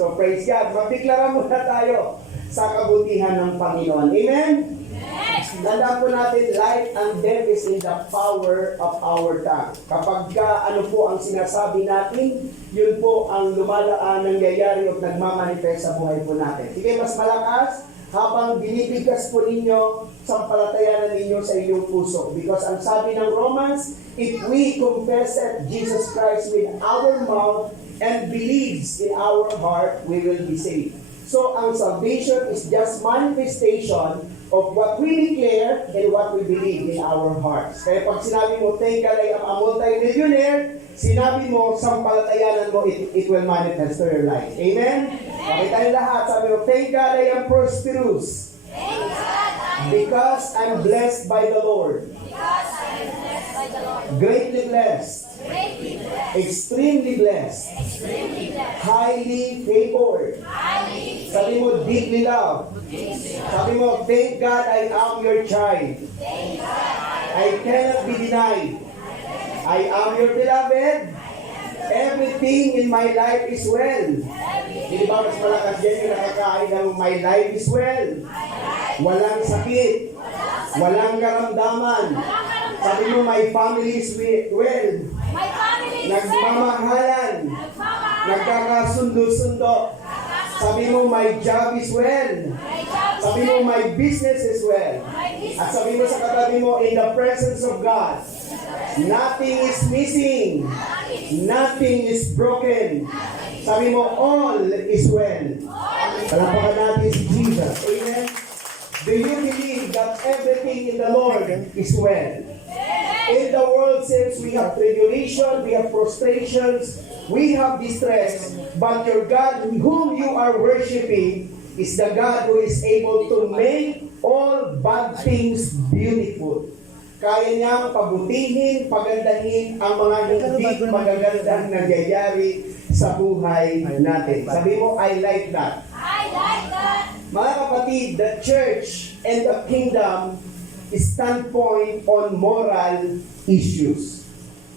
So praise God. Magdeklara muna tayo sa kabutihan ng Panginoon. Amen? Tandaan po natin, life and death is in the power of our tongue. Kapag ano po ang sinasabi natin, yun po ang lumalaan, nangyayari at nagmamanifest sa buhay po natin. Sige, mas malakas habang binibigkas po ninyo sampalatayanan ninyo sa inyong puso. Because ang sabi ng Romans, if we confess that Jesus Christ with our mouth and believes in our heart, we will be saved. So, ang salvation is just manifestation of what we declare and what we believe in our hearts. Kaya pag sinabi mo, thank God I am a multi-millionaire, sinabi mo, sampalatayanan mo, it will manifest to your life. Amen? Okay tayo lahat. Sabi mo, thank God I am prosperous. Because I'm blessed by the Lord. Greatly blessed. Extremely blessed. Highly favored. Sabi mo, deeply loved. Sabi mo, thank God I am your child. I cannot be denied. I am your beloved. Everything in my life is well. Hindi ba mas malakas dyan yung nakakain ng my life is well? Walang sakit. Walang karamdaman. Sabi mo, my family is well. Nagmamahalan. Nagkakasundo-sundo. Sabi mo, my job is well. Sabi mo, my business is well. At sabi mo sa katabi mo, in the presence of God, nothing is missing. Nothing is broken. Sabi mo, all is well. Palapakan natin si Jesus. Amen? Do you believe that everything in the Lord is well? In the world, since we have tribulation, we have frustrations, we have distress, but your God, whom you are worshiping, is the God who is able to make all bad things beautiful. Kaya niyang pabutihin, pagandahin ang mga hindi magagandang nangyayari sa buhay natin. Sabi mo, I like that. I like that. Mga kapatid, the church and the kingdom standpoint on moral issues.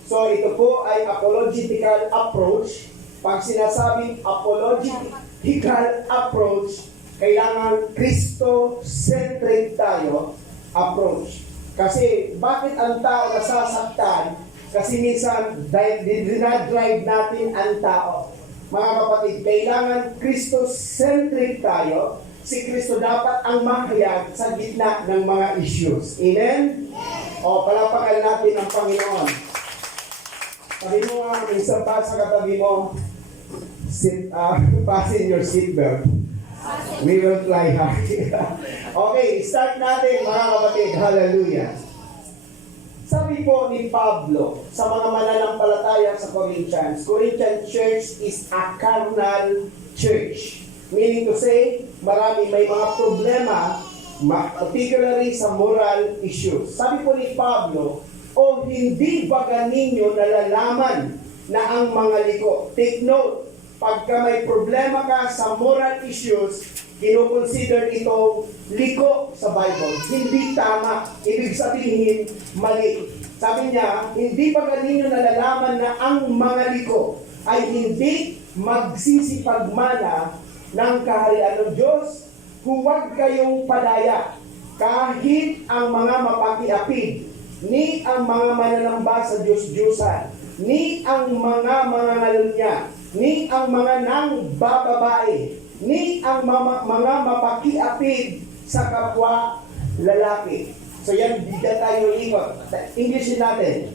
So ito po ay apologetical approach. Pag sinasabing apologetical approach, kailangan Christo-centric tayo approach. Kasi bakit ang tao nasasaktan? Kasi minsan dinadrive natin ang tao. Mga kapatid, kailangan Christo-centric tayo. Si Kristo dapat ang mahayag sa gitna ng mga issues. Amen? O, palapakan natin ang Panginoon. Sabi mo nga, minsan pa sa katabi mo, fasten your seatbelt. We will fly high. Okay, start natin mga kapatid. Hallelujah. Sabi po ni Pablo sa mga mananampalataya sa Corinthians, Corinthian church is a carnal church. Meaning to say, may mga problema, particularly sa moral issues. Sabi po ni Pablo, o hindi ba ganinyo nalalaman na ang mga liko? Take note, pagka may problema ka sa moral issues, kinukonsider itong liko sa Bible. Hindi tama. Ibig sabihin, mali. Sabi niya, hindi ba ganinyo nalalaman na ang mga liko ay hindi magsisipagmana ng kaharian ng Diyos? Huwag kayong padaya kahit ang mga mapakiapid, ni ang mga mananamba sa Diyos-Diyusan, ni ang mga mangangalunya, ni ang mga nangbababae, ni ang mga mapakiapid sa kapwa lalaki. So yan, bigyan tayo ikot. Englishin natin.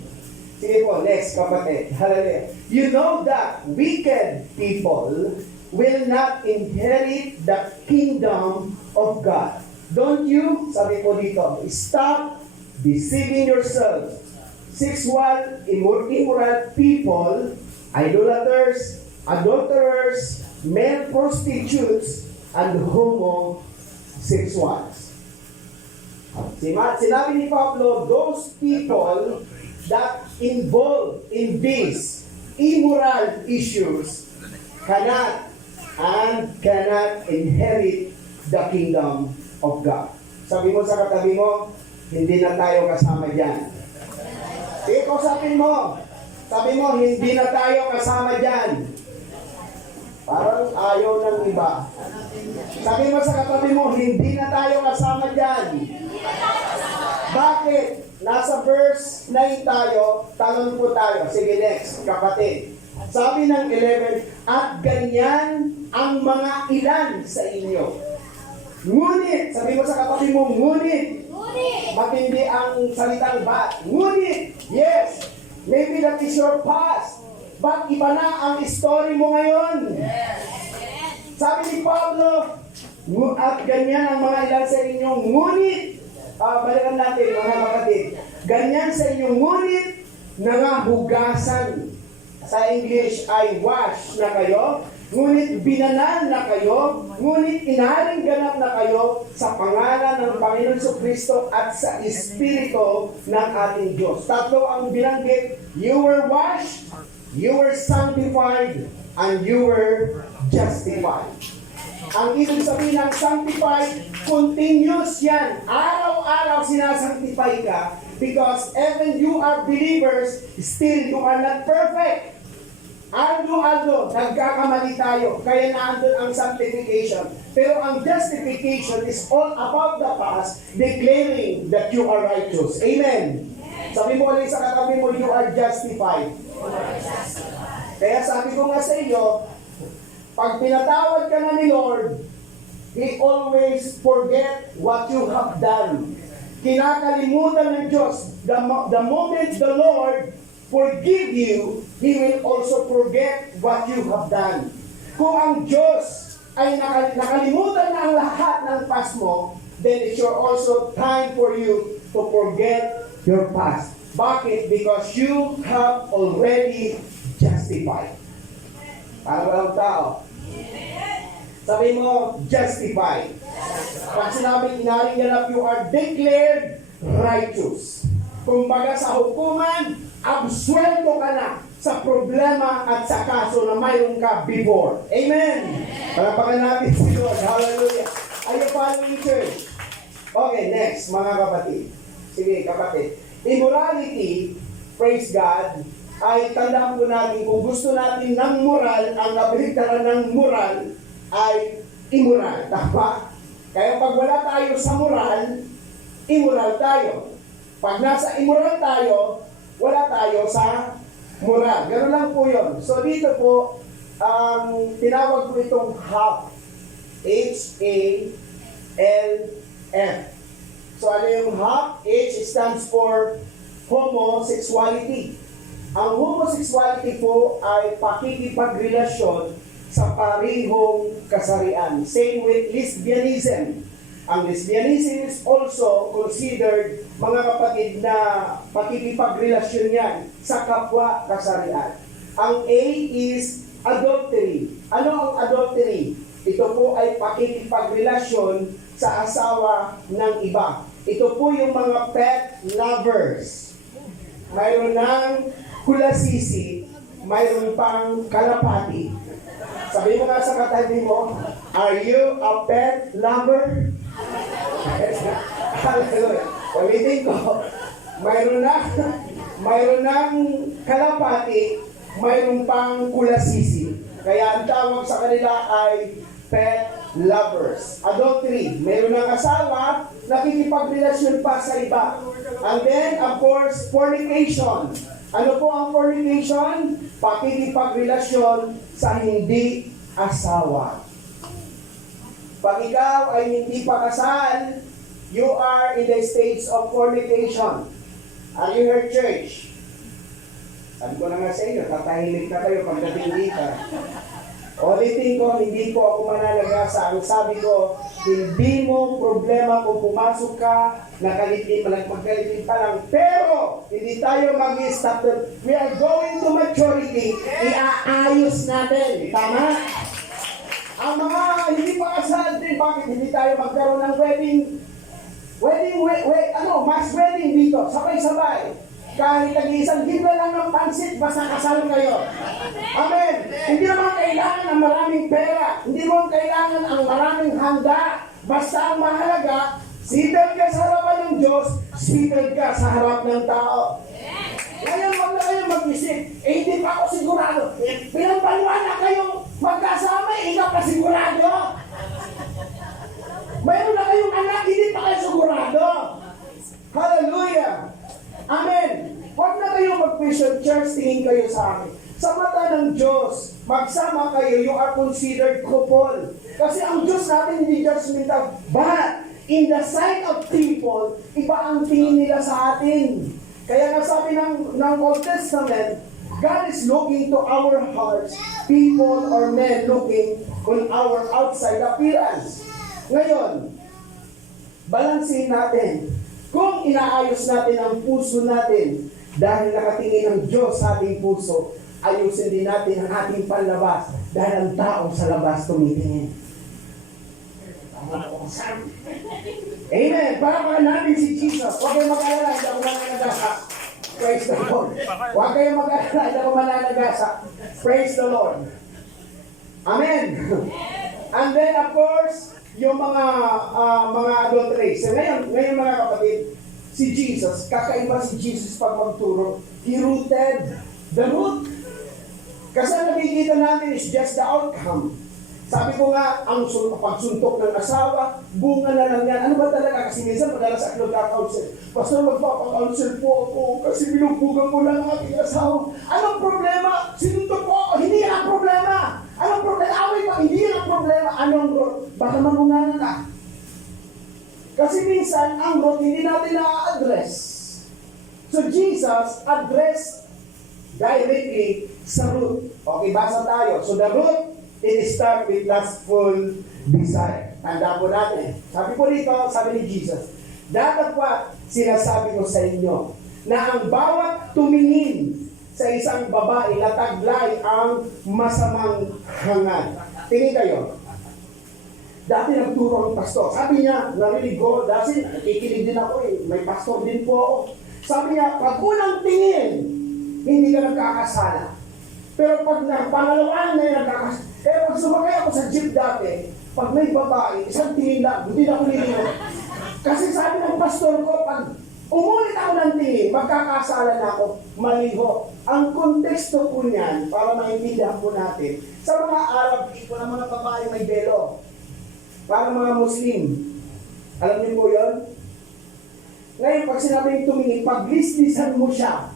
Sige po, next kapatid. Hallelujah. You know that wicked people will not inherit the kingdom of God. Don't you? Sabi po dito, stop deceiving yourselves. Sexual, immoral people, idolaters, adulterers, male prostitutes, and homosexuals. Sinabi ni Pablo, those people that involved in these immoral issues cannot inherit the kingdom of God. Sabi mo sa katabi mo, hindi na tayo kasama dyan. Sige, kausapin mo. Sabi mo, hindi na tayo kasama dyan. Parang ayaw ng iba. Sabi mo sa katabi mo, hindi na tayo kasama dyan. Bakit? Nasa verse 9 tayo, talon po tayo. Sige, next, kapatid. Sabi ng 11, at ganyan ang mga ilan sa inyo. Ngunit, sabi mo sa katabi mo, ngunit. Matindi ang salitang but. Ngunit, yes, maybe that is your past. But iba na ang story mo ngayon. Sabi ni Pablo, at ganyan ang mga ilan sa inyong ngunit, balikan natin mga kapatid, ganyan sa inyong ngunit, nangahugasan. Sa English ay wash na kayo, ngunit binanal na kayo, ngunit inaring ganap na kayo sa pangalan ng Panginoon Jesucristo at sa Espiritu ng ating Diyos. Tatlo ang binanggit, you were washed, you were sanctified, and you were justified. Ang ibig sabihin ng sanctified, continuous yan. Araw-araw sinasanctify ka because even you are believers, still you are not perfect. Ando, nagkakamali tayo. Kaya naandun ang sanctification. Pero ang justification is all about the past, declaring that you are righteous. Amen. Sabi mo ulit sa katabi mo, you are justified. Kaya sabi ko nga sa iyo, pag pinatawad ka na ni Lord, He always forget what you have done. Kinakalimutan ng Diyos, the moment the Lord forgive you, He will also forget what you have done. Kung ang Diyos ay nakalimutan na ang lahat ng past mo, then it's also time for you to forget your past. Bakit? Because you have already justified. Para walang tao. Sabi mo, justified. Pag sinabi, inaring ganap, you are declared righteous. Kumbaga sa hukuman, absuelto ka na sa problema at sa kaso na mayroon ka before. Amen! Palapakan natin si Lord. Hallelujah! Are you following, church? Okay, next, mga kapatid. Sige, kapatid. Immorality, praise God, ay tandaan po natin, kung gusto natin ng moral, ang kabaligtaran ng moral ay immoral. Tama? Kaya pag wala tayo sa moral, immoral tayo. Pag nasa immoral tayo, wala tayo sa moral. Ganun lang po yun. So dito po, tinawag ko itong HALF. H-A-L-F. So ano yung HALF? H stands for homosexuality. Ang homosexuality po ay pakikipagrelasyon sa parehong kasarian. Same with lesbianism. Ang lesbianism is also considered, mga kapatid, na pakikipagrelasyon yan sa kapwa kasarian. Ang A is adultery. Ano ang adultery? Ito po ay pakikipagrelasyon sa asawa ng iba. Ito po yung mga pet lovers. Mayroon ng kulasisi, mayroon pang kalapati. Sabi mo nga sa katabi mo, are you a pet lover? Hallelujah. Ulitin ko, mayroon ng kalapati, mayroon pang kulasisi. Kaya ang tawag sa kanila ay pet lovers. Adultery, mayroon ng asawa, nakikipagrelasyon pa sa iba. And then, of course, fornication. Ano po ang fornication? Pakikipagrelasyon sa hindi asawa. Pag ikaw ay hindi pa kasal, you are in the stage of fornication. Are you here, church? Sabi ko na nga sa inyo, tatahimik na kayo pagdating dito. Ulitin ko, hindi po ako mananagasa. Ang sabi ko, hindi mo problema kung pumasok ka, magkalitin pa lang. Pero, hindi tayo mag-stop. We are going to maturity. Iaayos natin. Tama? Ang mga hindi pa kasal din, bakit hindi tayo magkaroon ng mass wedding dito, sabay-sabay. Kahit nag-iisang libra lang ng pansit, basta kasal kayo. Amen. Hindi naman kailangan ang maraming pera. Hindi naman kailangan ang maraming handa. Basta ang mahalaga, seated ka sa harapan ng Diyos, seated ka sa harap ng tao. Ngayon, wag na kayo mag-isip. Hindi pa ako sigurado. Pinapaliwanag kayo Magkasama, ikaw pa sigurado. Mayroon na kayong anak, hindi pa kayo sigurado. Hallelujah. Amen. Huwag na kayo mag-Christian church, tingin kayo sa akin. Sa mata ng Diyos, magsama kayo, you are considered couple. Kasi ang Diyos natin hindi judgmental. But, in the sight of people, iba ang tingin nila sa atin. Kaya nga sabi ng Old Testament, God is looking to our hearts. People or men looking on our outside appearance. Ngayon, balansin natin. Kung inaayos natin ang puso natin, dahil nakatingin ang Diyos sa ating puso, ayusin din natin ang ating panlabas dahil ang tao sa labas tumitingin. Amen. Para natin si Jesus. Huwag kayong mag-alala, hindi ako mananagasa. Praise the Lord. Huwag kayong mag-alala, hindi ako mananagasa. Praise the Lord. Amen. And then of course, yung mga adulteries. So ngayon mga kapatid, si Jesus, kakaiba si Jesus pag magturo. He rooted the root. Kasi ang nakikita natin is just the outcome. Sabi ko nga, ang pagsuntok ng asawa, bunga na lang yan. Ano ba talaga? Kasi minsan madalas ako nagka-counsel. Pastor, magpapakounsel po ako kasi binubugan ko lang ang aking asawa. Anong problema? Sinuntok po ako. Hindi yan ang problema. Anong problema? Away pa. Hindi yan ang problema. Anong root? Baka mamunganan ka. Kasi minsan, ang root hindi natin na-address. So Jesus addressed directly sa root. Okay, basa tayo. So the root, it start with lustful desire. Tanda po natin. Sabi po dito, sabi ni Jesus, datapwat sinasabi ko sa inyo na ang bawat tumingin sa isang babae na taglay ang masamang hangad. Tingin kayo. Dati nagturo ang pastor. Sabi niya, narinig ko, dati nakikinig din ako may pastor din po ako. Sabi niya, pag unang tingin, hindi ka nagkakasala. Pero pag pangalawa na yung nagkakasala, kaya pag sumakay ako sa jeep dati, pag may babae, isang tingin lang, hindi na ako nilino. Kasi sabi ng pastor ko, pag umulit ako ng tingin, magkakasala na ako, maliho. Ang konteksto po niyan, para maintindihan po natin, sa mga Arab people, ang mga babae may belo, para mga Muslim. Alam niyo po yun? Ngayon, pag sinabing tumingin, pag-lislisan mo siya,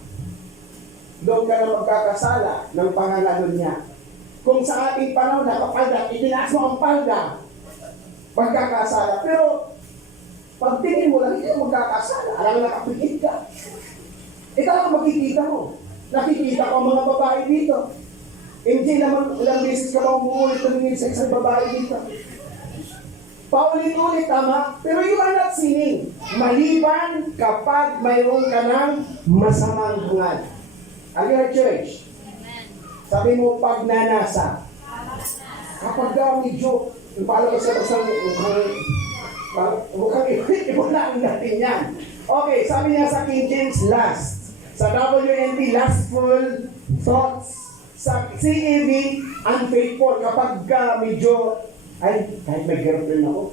doon ka na magkakasala ng pangalan niya. Kung sa ating panahon, nakapalda, itinaas mo ang palda, magkakasala. Pero, pag tingin mo lang, hindi mo magkakasala. Alam mo, nakapikit ka. Ikaw ang makikita mo. Nakikita ko ang mga babae dito. Hindi naman, ilang beses ka ba umuulit tumingin sa isang babae dito. Paulit-ulit, tama? Pero you are not sinning. Maliban kapag mayroon ka ng masamang hangad. Again, church. Sabi mo, pagnanasa. Kapag medyo, palabas sa isang mukhang iwalaan natin yan. Okay, sabi niya sa King James, lust. Sa WNT, lustful thoughts. Sa CEV, unfaithful. Kapag medyo, ay, kahit may girlfriend ako,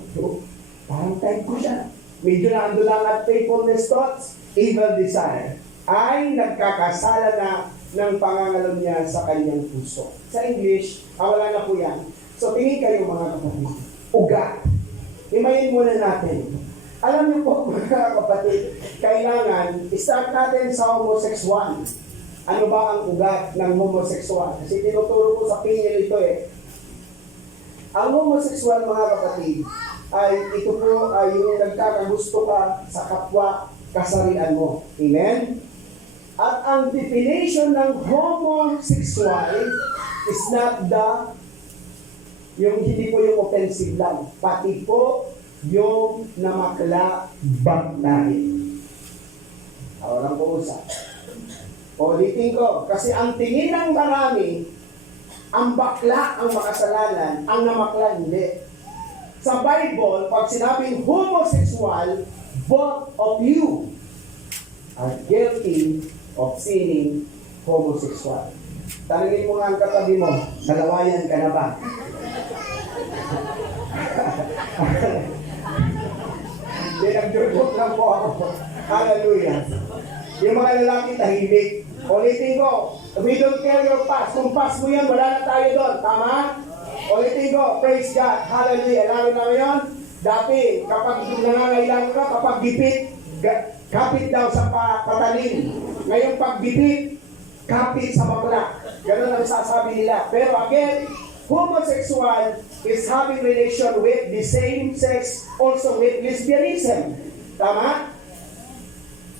parang type ko siya. Medyo naando lang at faithfulness thoughts, evil desire. Ay nagkakasala na ng pangangalan niya sa kanyang puso. Sa English, wala na po yan. So, tingin kayo mga kapatid. Ugat. Himayin muna natin. Alam niyo po mga kapatid, kailangan start natin sa homosexual. Ano ba ang ugat ng homosexual? Kasi tinuturo ko sa pinyel ito Ang homosexual mga kapatid, ay ito po ay yung nagkakagusto ka sa kapwa kasarian mo. Amen? At ang definition ng homosexual is not yung hindi po yung offensive lang, pati po yung namakla bagtahin. Walang puusap. Ulitin ko, kasi ang tingin ng marami, ang bakla ang makasalanan, ang namakla hindi. Sa Bible, pag sinabing homosexual, both of you are guilty of sinning homosexual. Tanungin mo nga ang katabi mo, nalawayan ka na ba? Hindi, nag-joke lang po ako. Hallelujah. Yung mga lalaki tahimik. Ulitin ko, We don't care your past. Kung past mo yan, wala na tayo doon. Tama? Ulitin ko, praise God. Hallelujah. Lalo na ngayon, dati, kapag nangangailangan ka, kapag kapit daw sa patalim. Ngayon, pag kapit sa bakla. Ganun ang sasabi nila. Pero again, homosexual is having relation with the same sex, also with lesbianism. Tama?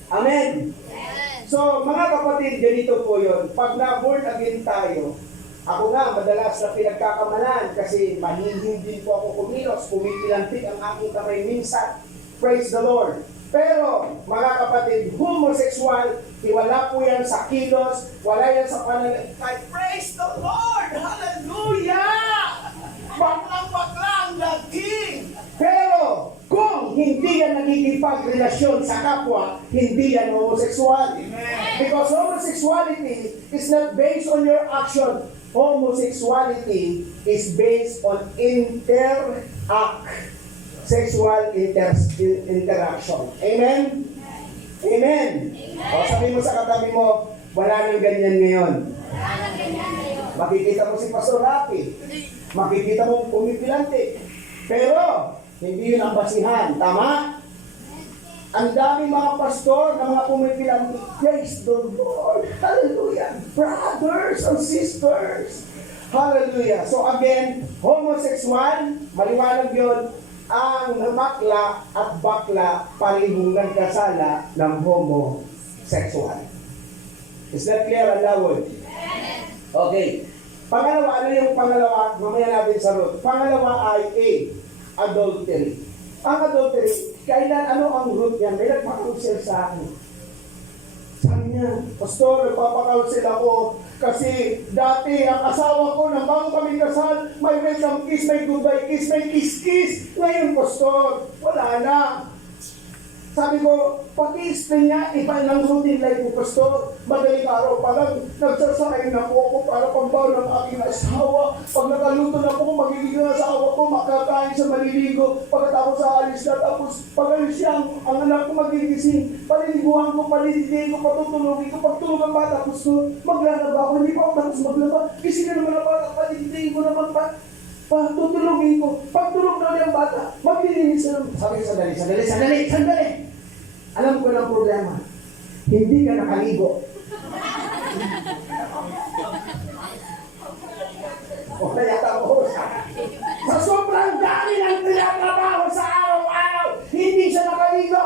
Amen? So, mga kapatid, ganito po yun. Pag na-born again tayo, ako nga, madalas na pinagkakamalan kasi mahihin din po ako kumilos, pumipilantik ang aking kamay minsan. Praise the Lord. Pero, mga kapatid, homosexual, wala po yan sa kilos, wala yan sa pananalitay. Praise the Lord! Hallelujah! Baklang-baklang naging! Pero, kung hindi yan nagkikipagrelasyon sa kapwa, hindi yan homosexual. Because homosexuality is not based on your action. Homosexuality is based on sexual interaction. Amen? Amen? O sabi mo sa katabi mo, wala nang ganyan ngayon. Makikita mo si Pastor Rafi. Makikita mo pumipilante. Pero, hindi yun ang basihan. Tama? Ang daming mga pastor na mga pumipilante. Praise the Lord. Hallelujah. Brothers and sisters. Hallelujah. So again, homosexual, maliwanag yun, ang makla at bakla parehong nagkasala ng homosexual. Is that clear and loud? Okay. Pangalawa, ano yung pangalawa? Mamaya natin sa root. Pangalawa ay adultery. Ang adultery, kailan, ano ang root yan? May nagpakausel sa akin. Sabi niya, Pastor, nagpapakausel ako kasi dati ang asawa ko nang bago kami kasal, may welcome kiss, may goodbye kiss, may kiss-kiss. Ngayon, Pastor, wala na. Sabi ko, pag-i-explain niya, iba ng routine life ko, Pastor. Madaling araw pa lang, nagsasakay na po ako para pagbaw ng aking asawa. Pag nakaluto na po, magiging asawa ko, makakain sa maliligo. Pagkatapos sa alis na, tapos pag-alis siya, ang anak ko magigising. Paliliguan ko, paliligo, patutulogin ko. Pagtulog ang bata, gusto, maglalaba ako. Hindi pa ako tapos maglaba. Gising na naman ang bata, paliligo ko naman pa. Tutulogin ko. Pagtulog na ulit ang bata, maglilinis na naman. Sabi ko, sandali. Alam ko ng problema. Hindi ka nakaligo. O kaya tapos. Sa sobrang dami ng tinatrabaho sa araw-araw, hindi siya nakaligo.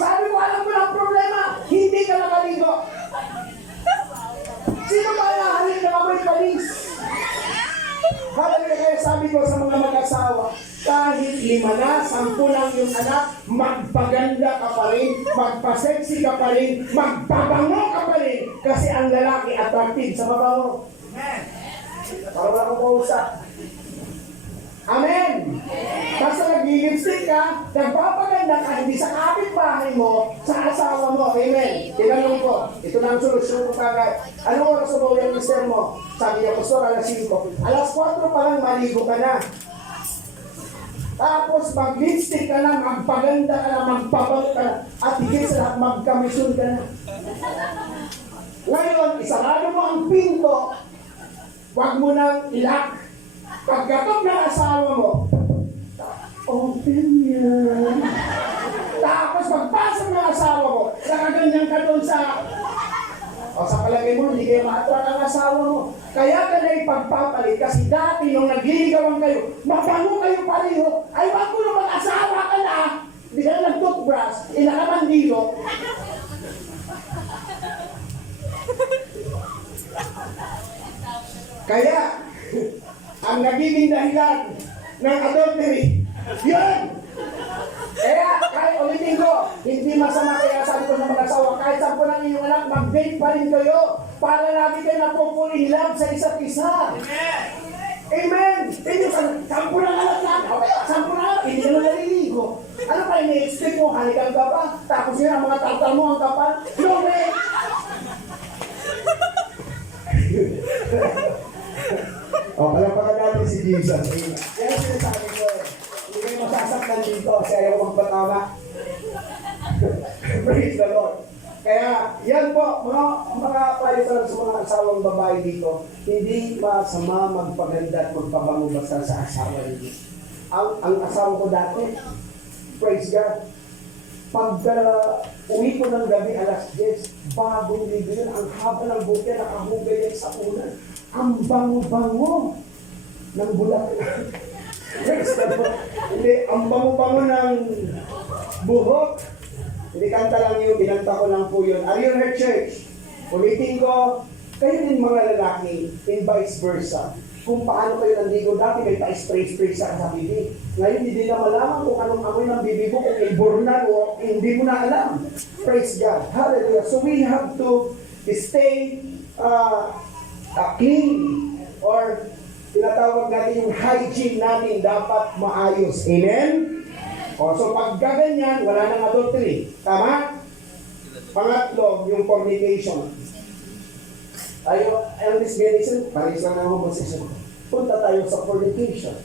Sabi ko, alam ko ng problema. Hindi ka nakaligo. Sino ba nahalin na amoy palis? Halaga kaya sabi ko sa mga mag-asawa, kahit 5 na, 10 lang yung anak, magpaganda ka pa rin, magpasexy ka pa rin, magpabango ka pa rin, kasi ang lalaki attractive sa mabango. Para wala kong kausap. Amen! Basta nag-lipstick ka, nagpapaganda ka, hindi sa kapitbahay mo, sa asawa mo. Amen! Tinanong ko, ito na ang solusyon ko kagad. Anong oras na ba yung mister mo? Sabi niya, Pastor, alas 5. Alas 4 pa lang, maligo ka na. Tapos mag-lipstick ka na, magpaganda ka na, magpabango ka na, at higit sa lahat, magkamisyon ka na. Ngayon, isarado mo ang pinto, huwag mo nang ilak. Pagkatok ng asawa mo, open yan. Tapos pagpasok ng asawa mo, nakaganyan ka doon sa... O sa palagay mo, hindi kayo ma-attract ang asawa mo. Kaya ka na ipagpapalit kasi dati nung nagliligawan kayo, mabango kayo pareho, ay wag mo nung mag-asawa ka na, hindi ka na nag-toothbrush, inakamandilo. Kaya, ang nagiging dahilan ng adultery, yun! Kaya, kahit ulitin ko, hindi masama kaya sabi ko sa mag-asawa, kahit 10 lang inyong anak, mag-date pa rin kayo para lagi kayo napupul in love sa isa't isa. Amen! Hindi ko 10 lang anak lang, okay, 10 lang, hindi ka na naliligo. Ano pa ini-expect mo, halikan ka pa, tapos yun ang mga tartar mo ang kapal, no way! O, palapakan natin si Jesus. Kaya sinasabi ko, hindi kayo masasaktan dito kasi ayaw magpatama. Praise the Lord. Kaya, yan po, mga payo sa mga asawang babae dito, hindi masama magpaganda at magpabango basta sa asawa niyo. Ang asawa ko dati, praise God, pag uwi ko ng gabi alas 10, bagong libo yun, ang haba ng buke, nakahugay yan sa unan. Ang bango-bango ng bulaklak. Hindi, ang bango-bango ng buhok. Hindi kanta lang yun, binanta ko lang po yun. Are you her church? Ulitin ko, kayo din mga lalaki, in vice versa. Kung paano kayo nandigo, dati kayo pa-spray-spray sa bibig. Ngayon, hindi na malaman kung anong amoy ng bibig mo, kung ibornan o hindi mo na alam. Praise God. Hallelujah. So we have to stay clean, or tinatawag natin yung hygiene natin dapat maayos. Amen? O, so pag gaganyan, wala nang adultery. Tama? Pangatlo, yung fornication. Ang lesbianism, pares lang ng homosexual. Punta tayo sa fornication.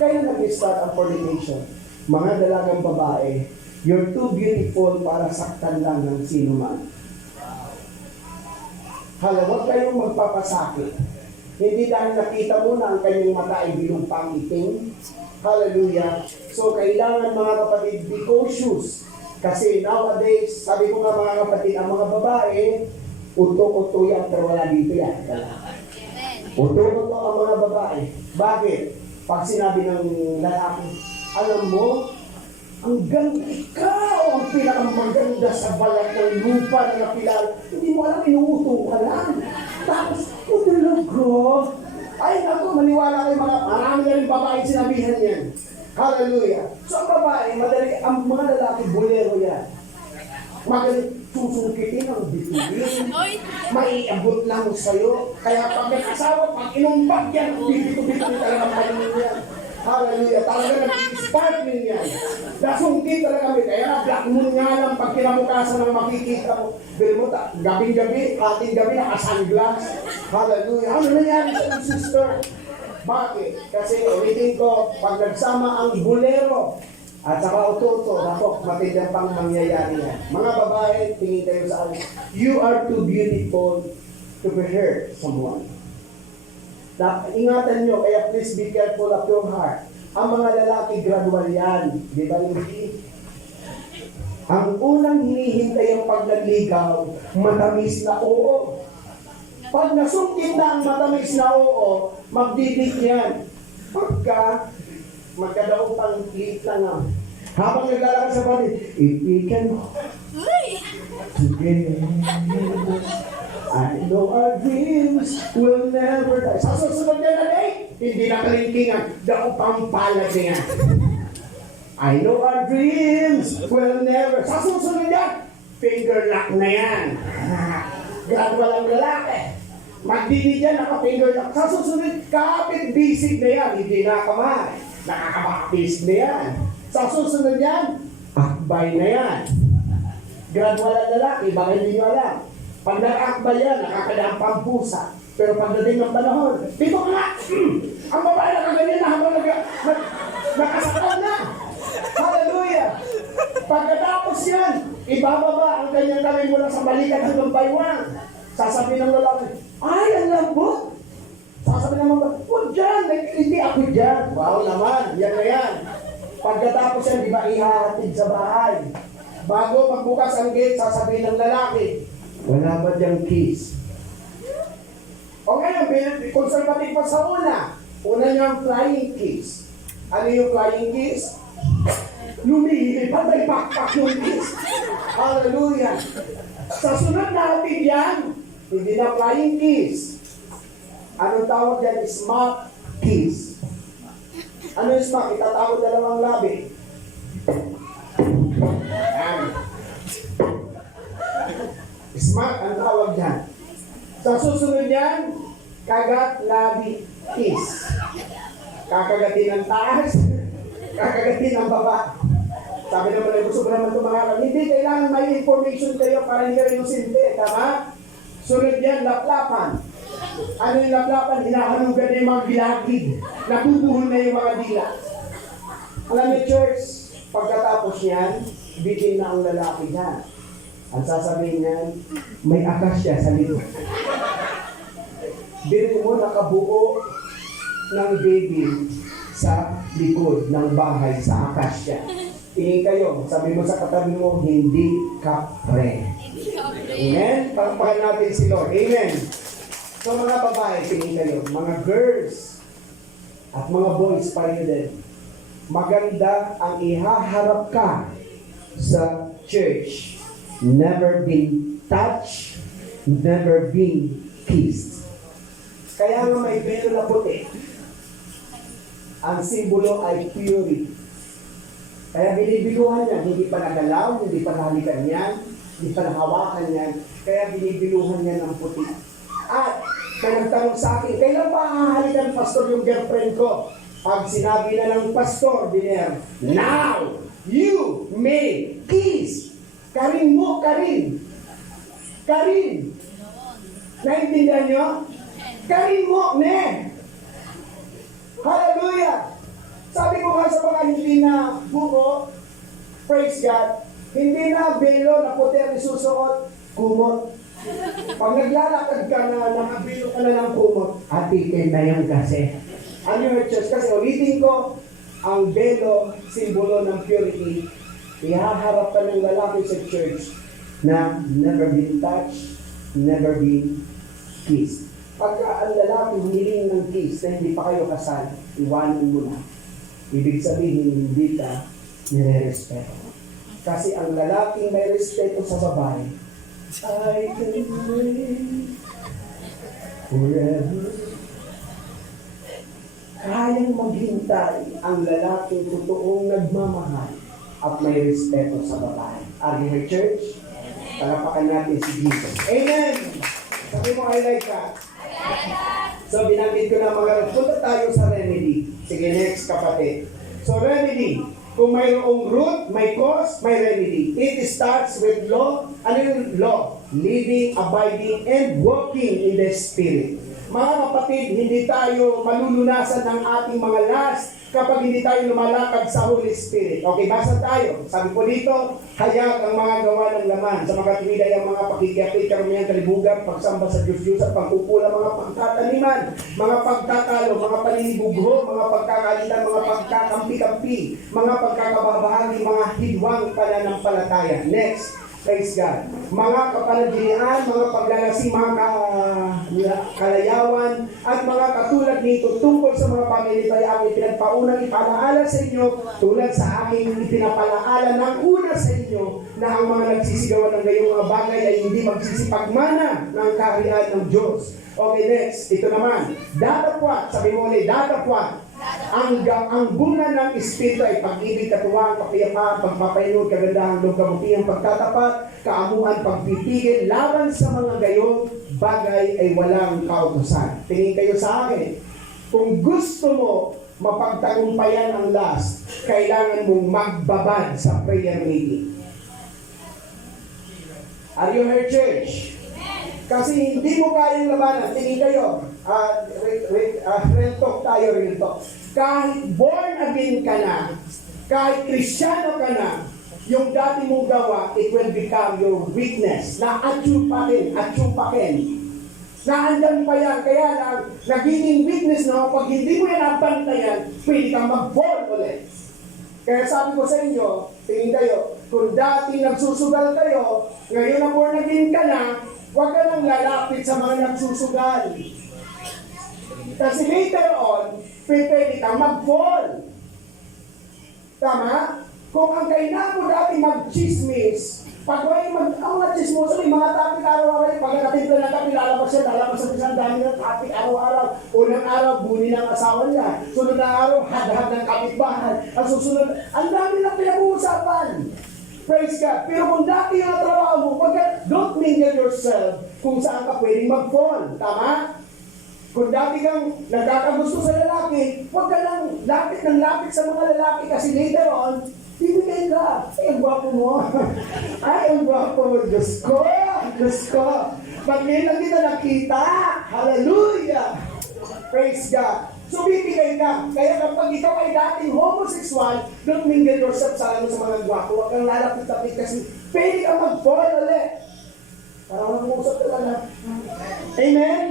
Kaya nag-start ang fornication. Mga dalagang babae, you're too beautiful para saktan lang ng sino man. Hala, huwag kayong magpapasakit. Hindi dahil nakita mo na ang kanyang mata ay bilumpang itim. Hallelujah. So, kailangan mga kapatid, be cautious. Kasi nowadays, sabi ko nga mga kapatid, ang mga babae, uto-uto yan, pero wala dito yan. Uto-uto ang mga babae. Bakit? Pag sinabi ng lalaki, alam mo, ang ganda, ikaw ang pinakamaganda sa balat ng lupa na nakilala. Hindi mo alam, inuuto ka lang. Tapos, talaga. Ay, naku, maniwala kayo marami na rin babae sinabihan yan. Hallelujah. So, ang babae, madali, ang mga lalaki, bolero yan. Magaling susungkitin ang bituin. Maiabot lang sa'yo. Kaya pag may asawa, pag inumbag yan, bibito-bito talaga ang kanyang yan. Hallelujah. Talaga nag-sparkling yan. Nasungkit talaga kami. Kaya black moon nga lang pag kinabukasan ng makikita mo. Bill mo, gabing-gabi, ating gabi, naka-sunglass. Hallelujah. Ano nangyari sa sister? Bakit? Kasi ulitin ko, pag nagsama ang bolero at saka ututo, ako, matindang pang mangyayari yan. Mga babae, tingin kayo sa akin. You are too beautiful to be hurt someone. Ingatan nyo, kaya please be careful of your heart. Ang mga lalaki, gradual yan. Di ba hindi? Ang unang hinihintay ang paglaligaw, matamis na oo. Pag nasungkit na ang matamis na oo, magdidig yan. Pagka, magkadaong pang liit lang nga. Habang naglalakad sa pati, if we can together, I know our dreams will never die. Sa susunod na day, hindi na kalingkingan, daw pang palad niya. I know our dreams will never. Sa susunod yan, finger lock na yan. Gradual ang lalaki. Magdidid yan, naka-finger lock. Sa susunod, kapit bisig na yan, hindi na kamay. Nakakabaktis na yan. Sa susunod yan, akbay na yan. Gradual ang lalaki, baka hindi nyo alam. Pag nag-akbay yan, nakakadaan pang pusa. Pero pagdating ng panahon, dito ka nga! Ang babae nakaganyan na habang nakasakal na! Hallelujah! Pagkatapos yan, ibababa ang kanyang kamay mula sa balikat hanggang baywang. Sasabihin ng lalaki, ay, ang lambot! Sasabihin ng mga, huwag dyan, hindi ako dyan. Wow naman, yan na yan. Pagkatapos yan, di ba ihahatid sa bahay? Bago magbukas ang gate, sasabihin ng lalaki, wala ba diyang kiss? O ngayon, conservative pa sa una. Una niyang flying kiss. Ano yung flying kiss? Lumilipad, may pakpak yung kiss. Hallelujah. Sa sunod natin yan, hindi na flying kiss. Anong tawag yan? Smack kiss. Ano yung smack? Itatawag dalawang labi. Smack ang tawag dyan. Sa susunod yan, kagat, labi, kiss. Kakagatin ng taas, kakagatin ng baba. Sabi naman ay gusto ko naman ito mga hindi kailangan may information kayo para hindi kayo inusinte. Tama? Sunod yan, laplapan. Ano yung laplapan? Hinahalugan na yung mga bilagid. Nabubuhol na yung mga dila. Alam niyo, church, pagkatapos yan, bitin na ang lalaki na. Ang sasabihin niyan, may akasya sa likod. Biro mo nakabuo ng baby sa likod ng bahay sa akasya. Tingin kayo, sabi mo sa katabi mo, hindi ka pre. Amen? Pagpakan natin si Lord. Amen. So mga babae, tingin kayo, mga girls at mga boys pa rin din. Maganda ang ihaharap ka sa church. Never been touched, never been kissed. Kaya nga may belo na puti. Ang simbolo ay purity. Kaya binibiluhan niya, hindi pa nagalaw, hindi pa nahalikan niyan, hindi pa nahawakan niyan, kaya binibiluhan niya ng puti. At kaya nagtanong sa akin, kailan ba hahalikan, pastor, yung girlfriend ko? Pag sinabi na ng pastor, Biner, now you may kiss. Karin mo, Karin. Karin. Naintindihan nyo? Karin mo, ne. Hallelujah. Sabi ko nga sa mga hindi na buko, praise God, hindi na belo na puti ang isusuot, kumot. Pag naglalakad ka na, nakabilo ka na ng kumot, atikin na yan kasi. Ano yung church? Kasi ulitin ko, ang belo, simbolo ng purity, ihaharap ka ng lalaki sa church na never been touched, never been kissed. Pagka ang lalaki humiling ng kiss na hindi pa kayo kasal, iwanan mo na. Ibig sabihin, hindi ka nire-respeto. Kasi ang lalaking may respeto sa babae, I can wait forever. Kayang maghintay ang lalaking totoong nagmamahal at may respeto sa babae. Are you here, church? Talapakan natin si Jesus. Amen! Sabi mo, I like that. So, binanggit ko na mga punta tayo sa remedy. Sige, next kapatid. So, remedy. Kung mayroong root, may cause, may remedy. It starts with law. Ano yung law? Living, abiding, and walking in the Spirit. Mga kapatid, hindi tayo malulunasan ng ating mga lust kapag hindi tayo lumalakad sa Holy Spirit. Okay, basa tayo. Sabi po dito, hayag ang mga gawa ng laman. Sa mga tuwid ay ang mga pakikiyapit, karamihan kalibugan, pagsamba sa Diyos-Diyos at pagpupula, mga pagtataniman, mga pagtatalo, mga paninibugho, mga pagkakalitan, mga pagkakampi-kampi, mga pagkakababahagi, mga hidwang pananampalataya. Next. Praise God. Mga kapalagian, mga paglalasing, mga kalayawan, at mga katulad nito tungkol sa mga pamilipayang ipinagpaunang ipalaala sa inyo, tulad sa aking ipinapalaala ng una sa inyo, na ang mga nagsisigawan ng gayong mga bagay ay hindi magsisipagmana ng kaharian ng Diyos. Okay, next. Ito naman. Datapwat. Sabi mo ulit, datapwat. Ang bunga ng Espiritu ay pag-ibig, katuwaan, kapayapaan, pagpapainod, kagandahan, kabutihan, pagtatapat, kaamuhan, pagpipigil, laban sa mga gayong bagay ay walang kautusan. Tingin kayo sa akin. Kung gusto mo mapagtagumpayan ang lust, kailangan mong magbabad sa prayer meeting. Are you here, church? Kasi hindi mo kayang labanan. Tingin kayo, real talk tayo, real talk. Kahit born again ka na, kahit Kristiyano ka na, yung dati mong gawa, it will become your weakness. Na atsupakin. Na andyan pa yan. Kaya lang, nagiging weakness na pag hindi mo yan nabantayan, pwede kang mag-born ulit. Kaya sabi ko sa inyo, tingin kayo, kung dati nagsusugal kayo, ngayon na born again ka na, huwag ka nang lalapit sa mga nagsusugal. Kasi later on, pwede kang mag-fall. Tama? Kung ang kailangan mo dati mag-chismis, pag may mga chismoso, may mga topic araw-araw, pag nakatimpla na topic, lalabas sa isang dami ng topic araw-araw. Unang araw, buni ng asawa niya. Sunod na araw, had-had ng kapitbahay. Ang susunod, ang dami na pinag-uusapan. Praise God. Pero kung dati yung trabaho mo, don't mingle yourself kung saan ka pwedeng mag-fall. Tama? Kung dati kang nagkakagusto sa lalaki, huwag ka lang lapit ng lapit sa mga lalaki kasi later on, bibigay ka. Ay, ang gwapo mo. Ay, ang gwapo mo. Diyos ko. Diyos ko. Pag ngayon lang kita nakita. Hallelujah. Praise God. So bibigay ka. Kaya kapag ikaw ay dating homosexual, don't mingle yourself sa mga gwapo. Huwag kang lalapit-lapit kasi pwede ka mag-fall ulit. Para walang usap talaga. Amen?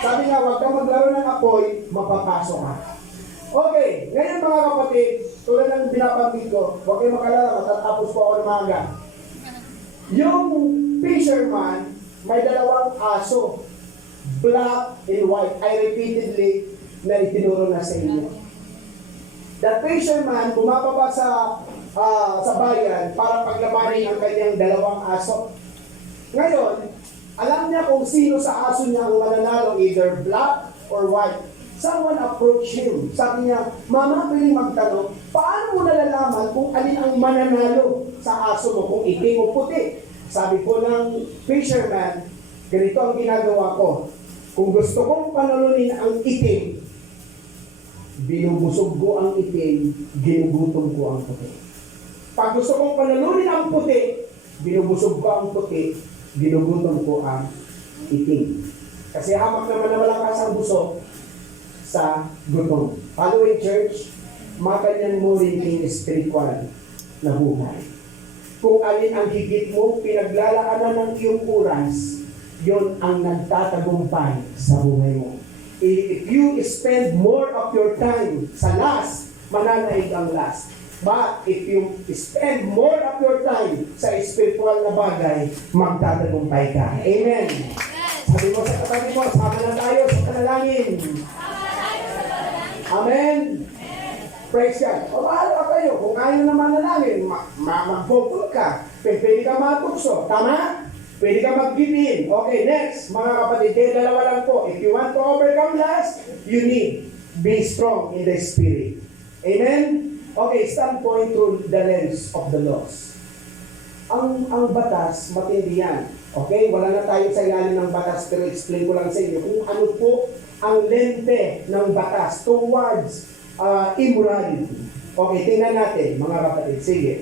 Sabi nga, huwag kang maglaro ng apoy, mapapasok ka. Okay, ngayon mga kapatid, tulad ng binabanggit ko, huwag kayong makalala, matatapos po ako ng maaga. Yung fisherman, may dalawang aso, black and white. I repeatedly na itinuro na sa inyo. The fisherman bumababa sa bayan para paglabanin ang kanyang dalawang aso. Ngayon, alam niya kung sino sa aso niya ang mananalo, either black or white. Someone approached him. Sabi niya, Mama, piling magtanong, paano mo nalalaman kung alin ang mananalo sa aso mo, kung itim o puti? Sabi po ng fisherman, ganito ang ginagawa ko. Kung gusto kong panalunin ang itim, binubusog ko ang itim, ginugutom ko ang puti. Pag gusto kong panalunin ang puti, binubusog ko ang puti, ginugutom ko ang itim. Kasi hamak naman na malakas ang busog sa gutom. Following church, makanyan mo rin yung spiritual na buhay. Kung alin ang higit mo, pinaglalaanan ng iyong oras, yon ang nagtatagumpay sa buhay mo. If you spend more of your time sa last, mananaig ang last. But if you spend more of your time sa spiritual na bagay, magtatagumpay ka. Amen. Sabi mo sa katabi mo, sama na tayo sa panalangin. Amen. Praise God. O bahala kayo. Kung ayaw na manalangin, mag-vocal ka. Pwede ka matukso. Tama? Pwede ka mag-give in. Okay, next. Mga kapatid, dalawa lang po. If you want to overcome last, you need be strong in the Spirit. Amen? Okay, standpoint through the lens of the laws. Ang batas, matindi yan. Okay, wala na tayo sa ilalim ng batas, pero explain ko lang sa inyo kung ano po ang lente ng batas towards immorality. Okay, tingnan natin, mga kapatid. Sige.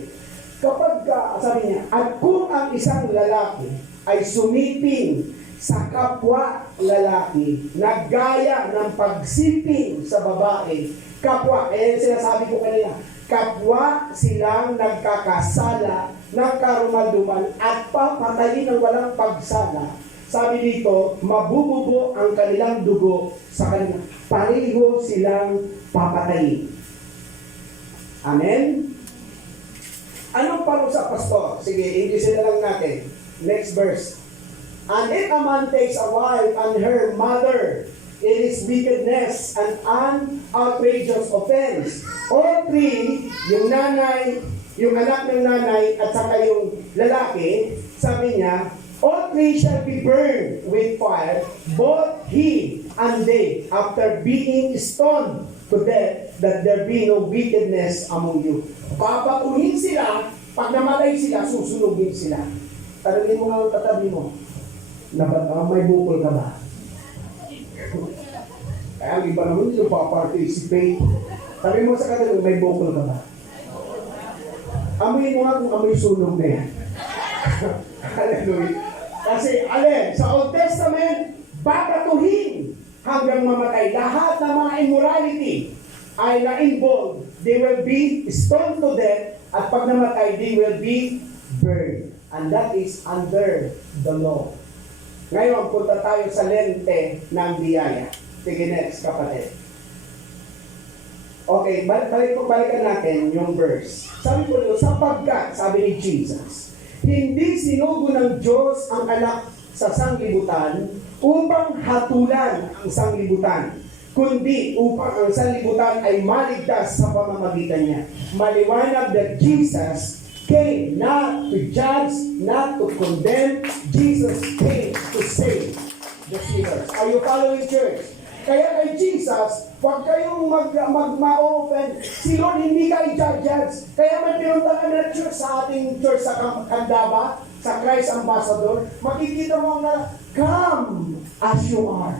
Kapag, sabi niya, at kung ang isang lalaki ay sumiping sa kapwa lalaki na gaya ng pagsiping sa babae, kapwa, kaya sinasabi ko kanina, kapwa silang nagkakasala ng karumalduman at papatayin ng walang pagsala. Sabi dito, mabububo ang kanilang dugo sa kanila. Pareho silang papatayin. Amen? Anong parusa, pastor? Sige, English na lang natin. Next verse. And if a man takes a wife and her mother, it is wickedness and an outrageous offense. All three, yung nanay, yung anak ng nanay, at saka yung lalaki, sabi niya, all three shall be burned with fire, both he and they, after being stoned to death, that there be no wickedness among you. Papatuhin sila, pag namatay sila, susunugin sila. Tanungin mo nga katabi mo, may bukol ka ba? Kaya ang iba naman yung pa-participate. Sabi mo sa katabi, may bukol ka ba? Amoy mo nga kung amoy sunog na yan. Hallelujah. Kasi alin, sa Old Testament, babatuhin hanggang mamatay. Lahat ng mga immorality ay na-involved. They will be stoned to death at pag namatay, they will be burned. And that is under the law. Ngayon, punta tayo sa lente ng biyaya. Sige, next, kapatid. Okay, balikan natin yung verse. Sabi ko nyo, sapagkat, sabi ni Jesus, hindi sinugo ng Diyos ang anak sa sanglibutan upang hatulan ang sanglibutan, kundi upang ang sanglibutan ay maligtas sa pamamagitan niya. Maliwanag that Jesus came not to judge, not to condemn. Jesus came to save the sinners. Are you following, church? Kaya kay Jesus, huwag kayong ma-open. Si Lord hindi ka i-judge. Kaya may pinunta kami na church sa ating church sa Candaba, sa Christ Ambassador. Makikita mo na, come as you are.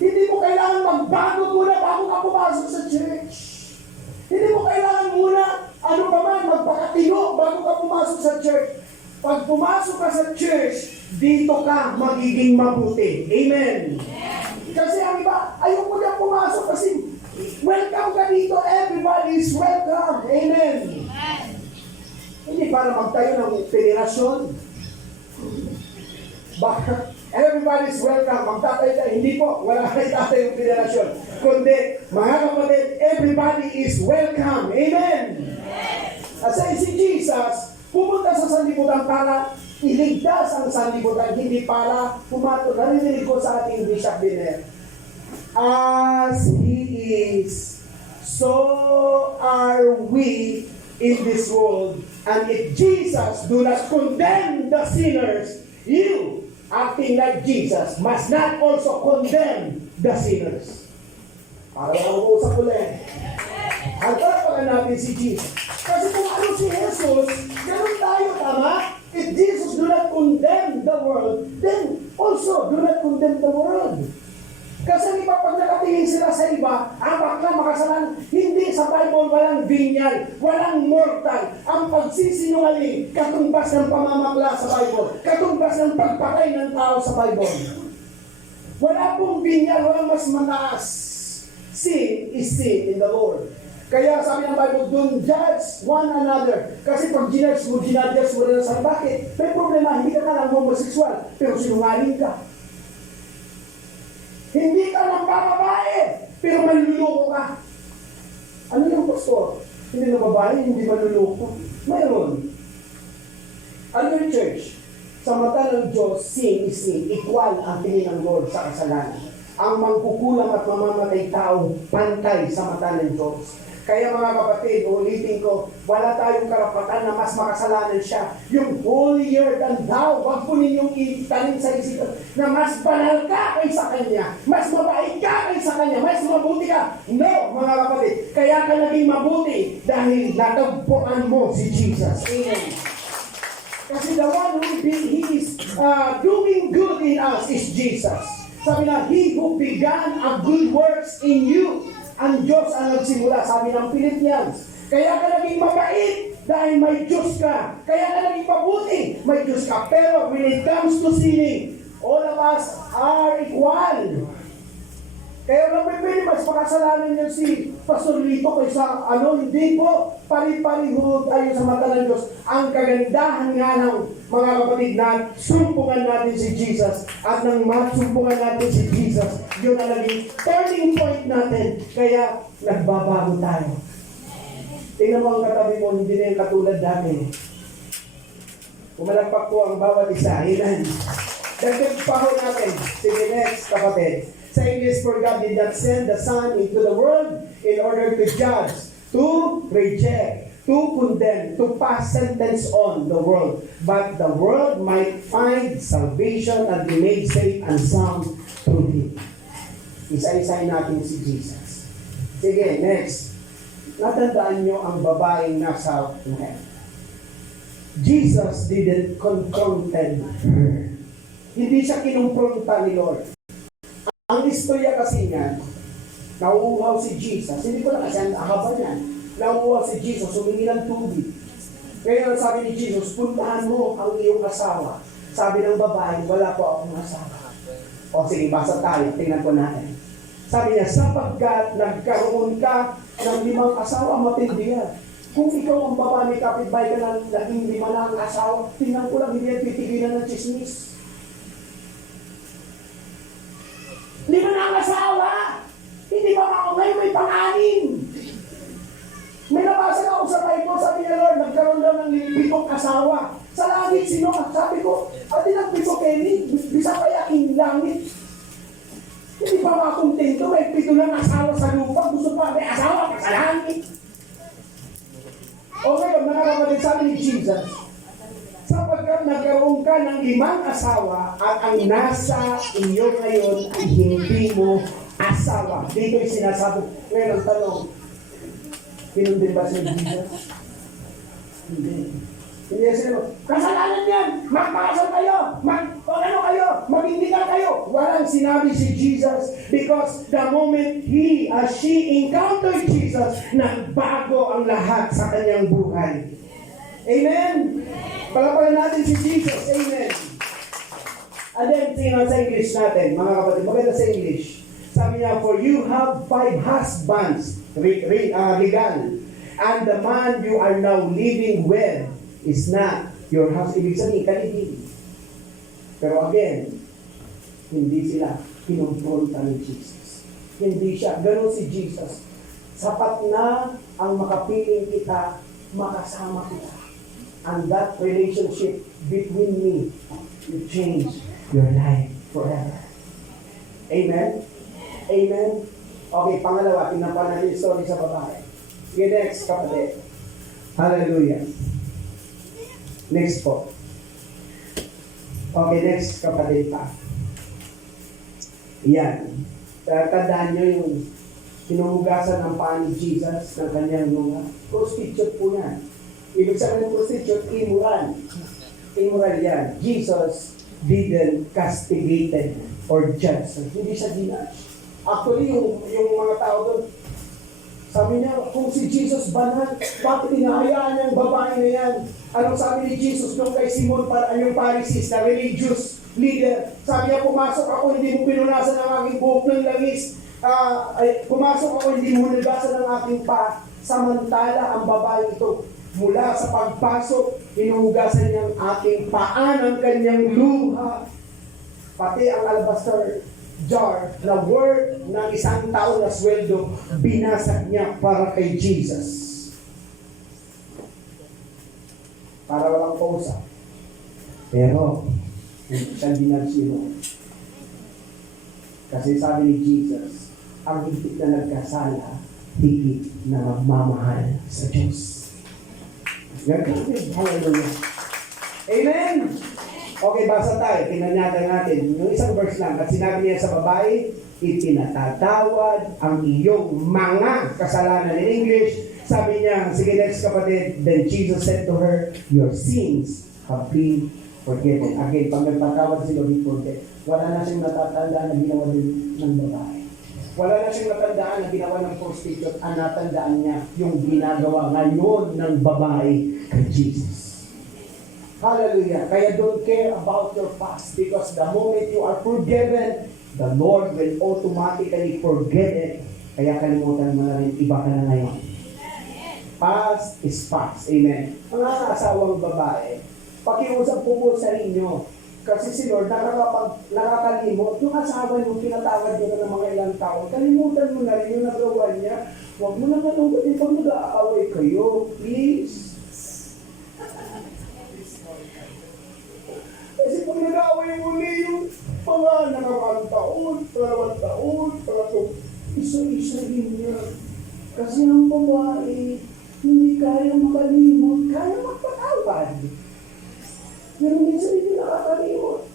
Hindi mo kailangan magbago muna bago ka pumasok sa church. Hindi mo kailangan muna, ano pa man, magpakatino bago ka pumasok sa church. Pag pumasok ka sa church, dito ka magiging mabuti. Amen. Kasi ang iba, ayaw mo na pumasok kasi Welcome ka dito. Everybody is welcome. Amen. Hindi para magtayo ng federasyon. Everybody is welcome. Magtatay tayo. Hindi po. Wala kayo tatay ng federasyon. Kundi, mga kapatid, everybody is welcome. Amen. Kasi si Jesus, pumunta sa sanlibutan para iligtas ang sanlibutan, hindi para pumato. Narinig ko sa ating Bishop Biner. As He is, so are we in this world. And if Jesus do not condemn the sinners, you, acting like Jesus, must not also condemn the sinners. Para lang usap ulit. Hagpapan natin si Jesus. Kasi kung ano si Jesus, ganun tayo, tama? If Jesus do not condemn the world, then also do not condemn the world. Kasi di ba pag nakatingin sila sa iba, ang bakla makasalanan, hindi sa Bible walang vinyal, walang mortal. Ang pagsisinungaling, katumbas ng pamamakla sa Bible, katumbas ng pagpatay ng tao sa Bible. Wala pong vinyal, walang mas mataas. Sin is sin in the Lord. Kaya sabi ng Bible, don't judge one another. Kasi pag ginudge mo rin sa bakit? May problema, hindi ka lang homosexual, pero sinungaling ka. Hindi ka lang babae, pero manluloko ka. Ano yung pastor? Hindi na babae, hindi manluloko. Mayroon. Ano yung church? Sa mata ng Diyos, sin is sin. Equal ang tingin ng Lord sa kasalanan. Ang mangkukulang at mamamatay tao, pantay sa mata ng Diyos. Kaya mga kapatid, ulitin ko, wala tayong karapatan na mas makasalanan siya. Yung holier than thou, wag po ninyong itanin sa isipan na mas banal ka kaysa kanya, mas mabait ka kaysa kanya, mas mabuti ka. No, mga kapatid, kaya ka naging mabuti dahil natagpuan mo si Jesus. Amen. Kasi the one who he is doing good in us is Jesus. Sabi na, He who began a good works in you, ang Diyos ang nagsimula, sabi ng Philippians. Kaya ka naging mabait dahil may Diyos ka. Kaya ka naging mabuti, may Diyos ka. Pero when it comes to sinning, all of us are equal. Kaya lang pwede mas makasalanan niyo si Pastor Lito kaysa hindi po, pari-pariho tayo sa mata ng Diyos. Ang kagandahan nga ng mga kapatid na sumpungan natin si Jesus at nang masumpungan natin si Jesus, yun ang naging turning point natin. Kaya nagbabago tayo. Tingnan mo ang katabi mo, hindi na yung katulad dati. Pumalagpak po ang bawat isa. Amen. Dagdag pa ho natin. Sige, next kapatid. Sa English, for God did not send the Son into the world in order to judge, to reject, to condemn, to pass sentence on the world, but the world might find salvation and be made safe and sound through Him. Isa-isahin natin si Jesus. Sige, next. Natandaan nyo ang babaeng nasa well. Jesus didn't confronted her. Hindi siya kinumpronta ni Lord. Ang istorya kasi niyan, nauuhaw si Jesus. Hindi ko lang kasi ang haba niyan. Nauuhaw si Jesus, humingi ng tubig. Kaya sabi ni Jesus, puntahan mo ang iyong asawa. Sabi ng babae, wala po akong asawa. O sige, basa tayo, tingnan po natin. Sabi niya, sapagkat nagkaroon ka ng 5 asawa, matindi yan. Kung ikaw ang babae, may kapitbahay ka ng naging 5 na ang asawa, tingnan ko lang, hindi yan titigilan ng chismis. 5 na ang asawa! Hindi ba ako ngayon may pang-anim? May nabasa ako sa Bible, sabi niya, Lord, nagkaroon daw ng 7 asawa. Sa langit, sino? Sabi ko, ati ng 7 Kenny, bisa kaya in langit. Hindi pa makakontento, may 7 lang asawa sa lupa, gusto pa may asawa pa sa langit. Okay, mga kapatid, sabi ni Jesus, sapagkat nagkaroon ka ng 5 asawa at ang nasa iyo ngayon ay hindi mo asawa. Dito yung sinasabi. Ngayon ang tanong, pinundin ba si Jesus? Hindi. Hindi sinabi, kasalanan yan! Magpakasal kayo! Mag-indikal kayo! Walang sinabi si Jesus because the moment she encountered Jesus, nagbago ang lahat sa kanyang buhay. Amen? Palapalan natin si Jesus. Amen. And then, tingnan sa English natin, mga kapatid. Maganda sa English. Sabi niya, for you have 5 husbands, legal, and the man you are now living with is not your husband. Ibig sabihin, kalibin. Pero again, hindi sila kinumpronta ni Jesus. Hindi siya. Ganon si Jesus. Sapat na ang makapiling kita, makasama kita. And that relationship between me will change your life forever. Amen? Amen? Okay, pangalawa, tingnan pa natin yung story sa babae. Sige, next, kapatid. Hallelujah. Next po. Okay, next, kapatid pa. Yan. Tandaan nyo yung hinuhugasan ng paa ni Jesus ng kanyang lunga. Prostitute po yan. Ibig sabihin ng prostitute, immoral. Immoral yan. Jesus didn't castigated or judge. Hindi siya ginudge. Actually, yung mga tao doon, sabi niya, kung si Jesus banal, bakit hinahayaan niya ang babae na yan? Anong sabi ni Jesus nung kay Simon, yung Pharisees na religious leader? Sabi niya, pumasok ako, hindi mo pinunasan ang aking buhok ng langis. Pumasok ako, hindi mo nagasan ang aking paa. Samantala, ang babae ito, mula sa pagpasok, hinuhugasan niya ang aking paa ng kanyang luha. Pati ang alabaster jar na worth ng isang taon na sweldo, binasag niya para kay Jesus. Para walang pausa. Pero, hindi siya ginagsiyo. Kasi sabi ni Jesus, ang higit na nagkasala, higit na magmamahal sa Diyos. Hallelujah. Amen! Okay, basa tayo. Pinanyatan natin. Yung isang verse lang. At sinabi niya sa babae, ipinatatawad ang iyong mga kasalanan. In English, sabi niya, sige next kapatid, then Jesus said to her, your sins have been forgiven. Again, pag nagpatawad sila, he forget. Wala na siyang natatandaan na ginawa din ng babae. Wala na siyang natandaan na ginawa ng prostitute. Ang natandaan niya yung ginagawa ngayon ng babae kay Jesus. Hallelujah. Kaya don't care about your past because the moment you are forgiven, the Lord will automatically forget it. Kaya kalimutan mo na rin, iba ka na ngayon. Past is past. Amen. Mga asawang babae, pakiusap po sa inyo. Kasi si Lord nakakalimot. Yung asawa nyo, pinatawad nyo na ng mga ilang taon. Kalimutan mo na rin yung nagawa niya. Huwag mo na kalungkot pag nag-aaway kayo. Please. Kasi kung nag-aaway muli yung mga nakakang taon, 2 taon, 3, isa-isahin niya. Kasi ang babae, hindi kaya makalimot, kaya magpatawad. Pero minsan hindi nakakalimot.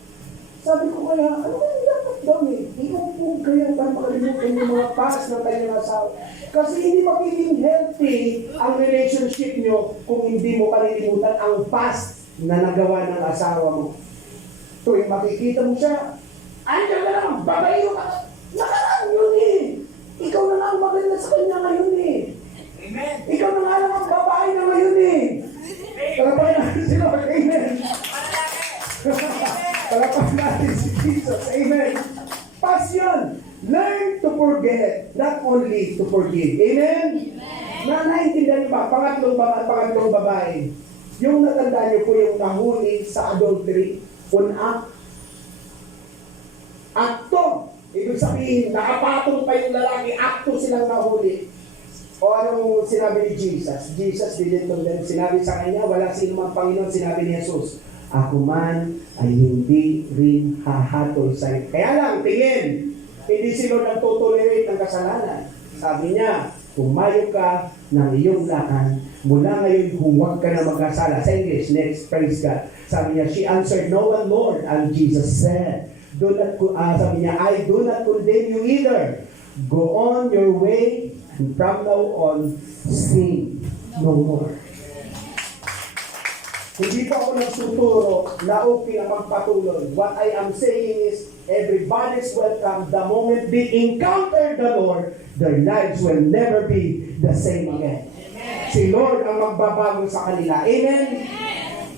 Sabi ko kaya, ano kaya dapat daw eh? Ikaw po kaya para makalimutan yung mga past ng kanyang asawa. Kasi hindi magiging healthy ang relationship nyo kung hindi mo kalilimutan ang past na nagawa ng asawa mo. Tuwing makikita mo siya, andiyan ka lang, babayo ka. Nakaraan yun eh. Ikaw na lang maganda sa kanya ngayon eh. Amen. Ikaw na nga lang ang babae na ngayon eh. Talapain natin si Lord. Amen. Talapain natin si Jesus. Amen. Passion. Learn to forget, not only to forgive. Amen? Naintindihan niyo ba? Pangatlong babae. Yung natandaan niyo po yung nahuli sa adultery. Akto. Ibig sabihin, nakapatong pa yung lalaki, akto silang nahuli. O anong sinabi ni Jesus? Jesus didn't condemn. Sinabi sa kanya, wala sino mang Panginoon, sinabi ni Jesus, ako man ay hindi rin hahatol sa iyo. Kaya lang, tingin, hindi sila nagtotolerate ng kasalanan. Sabi niya, pumayo ka ng iyong lakan, mula ngayon huwag ka na magkasala. Sa English, next, praise God. Sabi niya, she answered, no one, Lord. And Jesus said, sabi niya, I do not condemn you either. Go on your way, and from now on, sin no more. Hindi pa ako nagtuturo na okay na magpatuloy. What I am saying is, everybody's welcome. The moment they encounter the Lord, their lives will never be the same again. Amen. Si Lord ang magbabago sa kanila. Amen?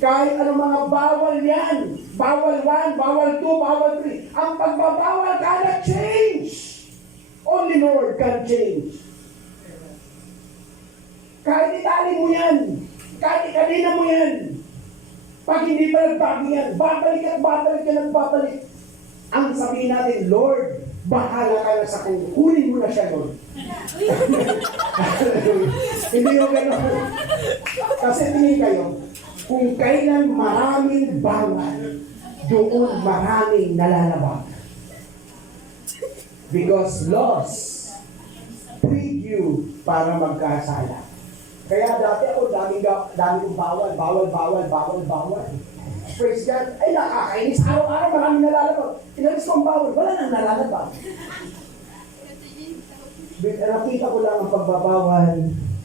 Kahit anong mga bawal yan. Bawal 1, bawal 2, bawal 3. Ang pagbabawal cannot change. Only Lord can change. Kahit itali mo yan, kahit ikalina mo yan, pag hindi pa nagbago yan, babalik at babalik ka ng babalik. Ang sabihin natin, Lord, bahala ka na sa kung kunin mo na siya, Lord. Hindi yung gano'n. Kasi tingin kayo, kung kailan maraming bawal, doon maraming nalalabag. Because laws breed you para magkasala. Kaya dati ako, dami kong bawal. Praise God. Ay, nakakainis. Araw-araw maraming nalalabag. Inalis ko ang bawal. Wala nang nalalabag. Nakita ko lang ang pagbabawal,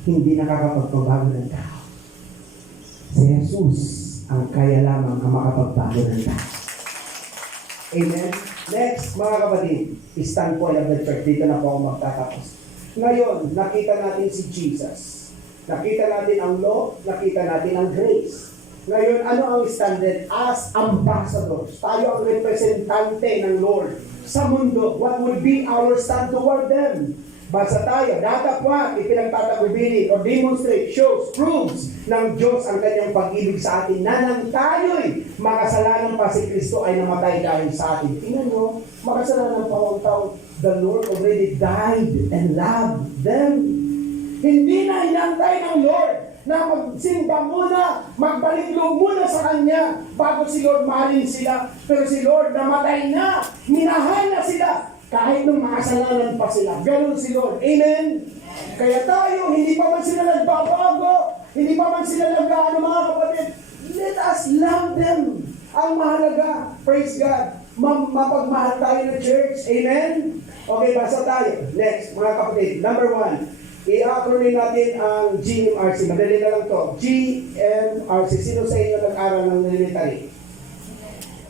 hindi nakakapagpabago ng tao. Si Jesus ang kaya lamang ang makapagbago ng tao. Amen? Next, mga kapatid, standpoint of the church. Dito na po ako magtatapos. Ngayon, nakita natin si Jesus. Nakita natin ang law, nakita natin ang grace. Ngayon, ano ang standard? As ambassadors, tayo ang representante ng Lord sa mundo. What would be our stand toward them? Basta tayo, datapwat, ipinagtatagubilin or demonstrate, shows, proves ng Diyos ang kanyang pag-ibig sa atin na nang tayo'y makasalanan pa si Kristo ay namatay dahil sa atin. Tingnan nyo, makasalanan pa ang tao, the Lord already died and loved them. Hindi na inantay ng Lord na magsimba muna, magbalik loob muna sa Kanya bago si Lord mahalin sila. Pero si Lord namatay na, minahal na sila kahit nung makasalanan pa sila. Ganun si Lord. Amen? Kaya tayo, hindi pa man sila nagbabago, hindi pa man sila nag-ano mga kapatid, let us love them. Ang mahalaga, praise God, mapagmahal tayo ng church. Amen? Okay, basa tayo. Next, mga kapatid. Number 1. I-acronym natin ang GMRC. Madali na lang to. GMRC. Sino sa inyo nag-aral ng military?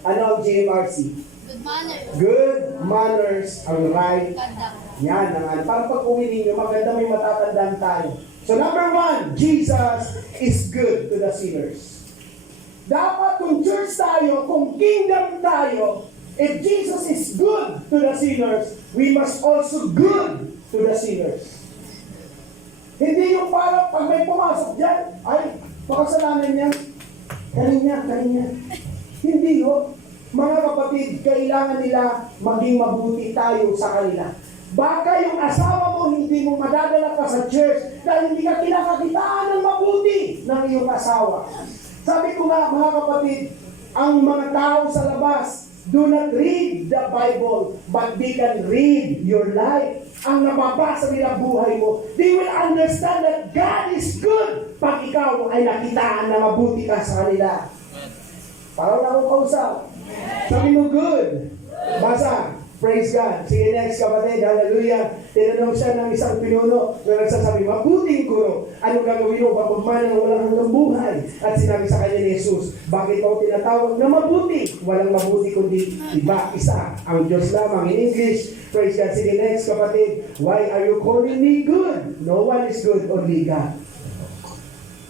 Ano ang GMRC? Good manners. Good manners ang right. Conduct. Yan. Para pag uwi ninyo, maganda may matatandaan tayo. So number 1, Jesus is good to the sinners. Dapat kung church tayo, kung kingdom tayo, if Jesus is good to the sinners, we must also good to the sinners. Hindi yung parang pag may pumasok dyan, ay, makasalanan niya, kanya. Hindi yun. Mga kapatid, kailangan nila maging mabuti tayo sa kanila. Baka yung asawa mo, hindi mo madadala ka sa church dahil hindi ka kinakakitaan ng mabuti ng iyong asawa. Sabi ko nga, mga kapatid, ang mga tao sa labas, do not read the Bible, but they can read your life. Ang nababasa nila buhay mo, they will understand that God is good pag ikaw ay nakitaan na mabuti ka sa kanila. Parang akong kausap. Sabi mo, good. Basa. Praise God. Sige, next kapatid. Hallelujah. Tinanong siya ng isang pinuno na nagsasabi, mabuting guro. Anong gagawin mo? Pagpagmana ng walang hanggang buhay. At sinabi sa kanya ni Jesus, bakit mo tinatawag na mabuti? Walang mabuti kundi iba, isa. Ang Diyos lamang. In English, praise God. Sige, next kapatid. Why are you calling me good? No one is good, only God.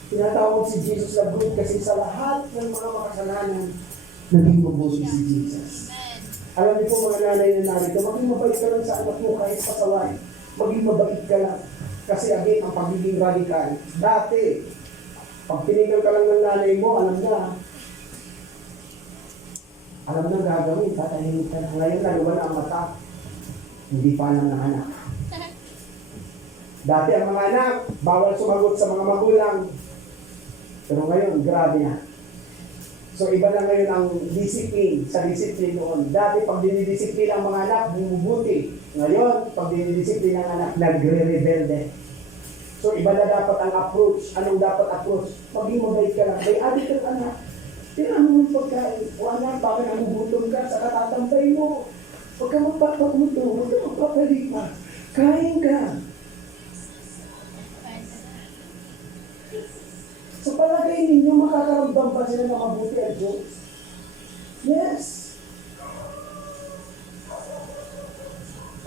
Tinatawag si Jesus na good kasi sa lahat ng mga makasalanan, naging mabuti si Jesus. Alam niyo po mga nanay na narito, maging mabait ka lang sa anak mo kahit pasaway. Maging mabait ka lang. Kasi again, ang pagiging radikal. Dati, pag tinigil ka lang ng nanay mo, alam na gagawin, tatahimik ka na. Ngayon, naluwala ang mata. Hindi pa lang ng anak. Dati ang mga anak, bawal sumagot sa mga magulang. Pero ngayon, grabe na. So iba na ngayon ang discipline sa discipline noon. Dati pag dinidisiplina ang mga anak, bumubuti. Ngayon, pag dinidisiplina ang anak, nagre-rebelde. So iba na dapat ang approach. Anong dapat approach? Maging mabait ka lang. May adik ang anak. Tingnan mo yung pagkain. O anak, bakit nagugutom ka sa katatambay mo? Huwag ka magpapagutom. Huwag ka magpapalipas. Kain ka. Sa palagay ninyo, makakaramdam ba sila na mabuti ang Diyos? Yes.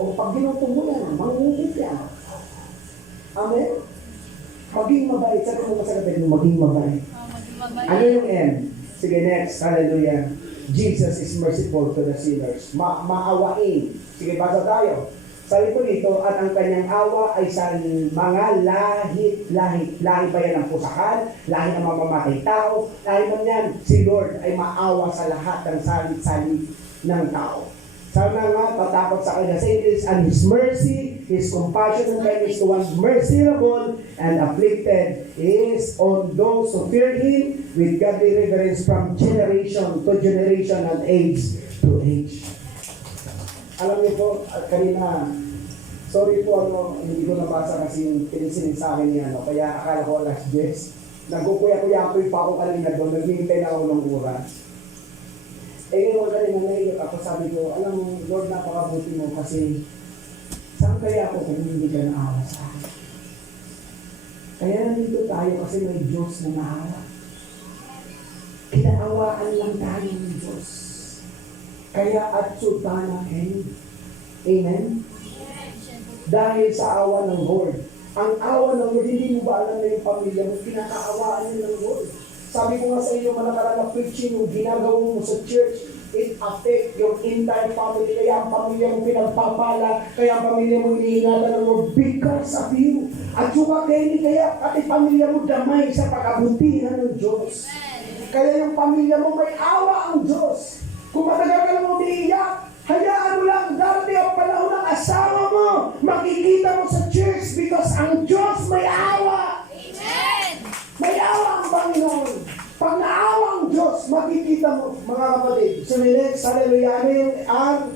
O pag ginutom mo yan, mangungit yan. Amen? Maging mabait. Sabi mo sa kapatid mo, maging mabait. Ano yung M? Sige, next. Hallelujah. Jesus is merciful to the sinners. Maawain. Sige, basa tayo. Sabi ko dito, at ang kanyang awa ay sa mga lahi ba yan ng pusakan, lahi ng mamamatay tao, lahi man yan, si Lord ay maawa sa lahat ng salit-salit ng tao. Sana nga, tatakot sa kanya sa English, and His mercy, His compassion and kindness to one miserable and afflicted is on those who fear Him with godly reverence from generation to generation and age to age. Alam niyo po, kanina, sorry po, hindi ko nabasa kasi yung pinisilin sa akin niya, kaya akala ko alas 10. Nagkukuya-kuya-kuya pa ako kanina doon, naghihintay na ako ng oras. Ngayon kanina naiyak ako, sabi ko, alam mo, Lord, napakabuti mo kasi saan kaya ako kung hindi ka naawa sa akin? Kaya nandito tayo kasi may Diyos na naawa. Kinaawaan lang tayo ng Diyos. Kaya at sultana Amen? Dahil sa awa ng Lord. Ang awa ng Lord, hindi mo ba alam na yung pamilya mo, kinakaawaan niyo ng Lord. Sabi ko nga sa inyo, malakarang na preaching, yung ginagawa mo sa church, it affect your entire family. Kaya ang pamilya mo pinagpapala, kaya ang pamilya mo iniingatan ng Lord because of you. At suka kayo kaya pati pamilya mo damay sa pag-abutihan ng Diyos. Kaya yung pamilya mo may awa ang Diyos. Kung matagal ka lang umiiyak, hayaan mo lang, darating ang panahon ng asawa mo, makikita mo sa church because ang Diyos may awa. Amen! May awa ang Panginoon. Pag naawa ang Diyos, makikita mo, mga kapatid. So next, hallelujah, at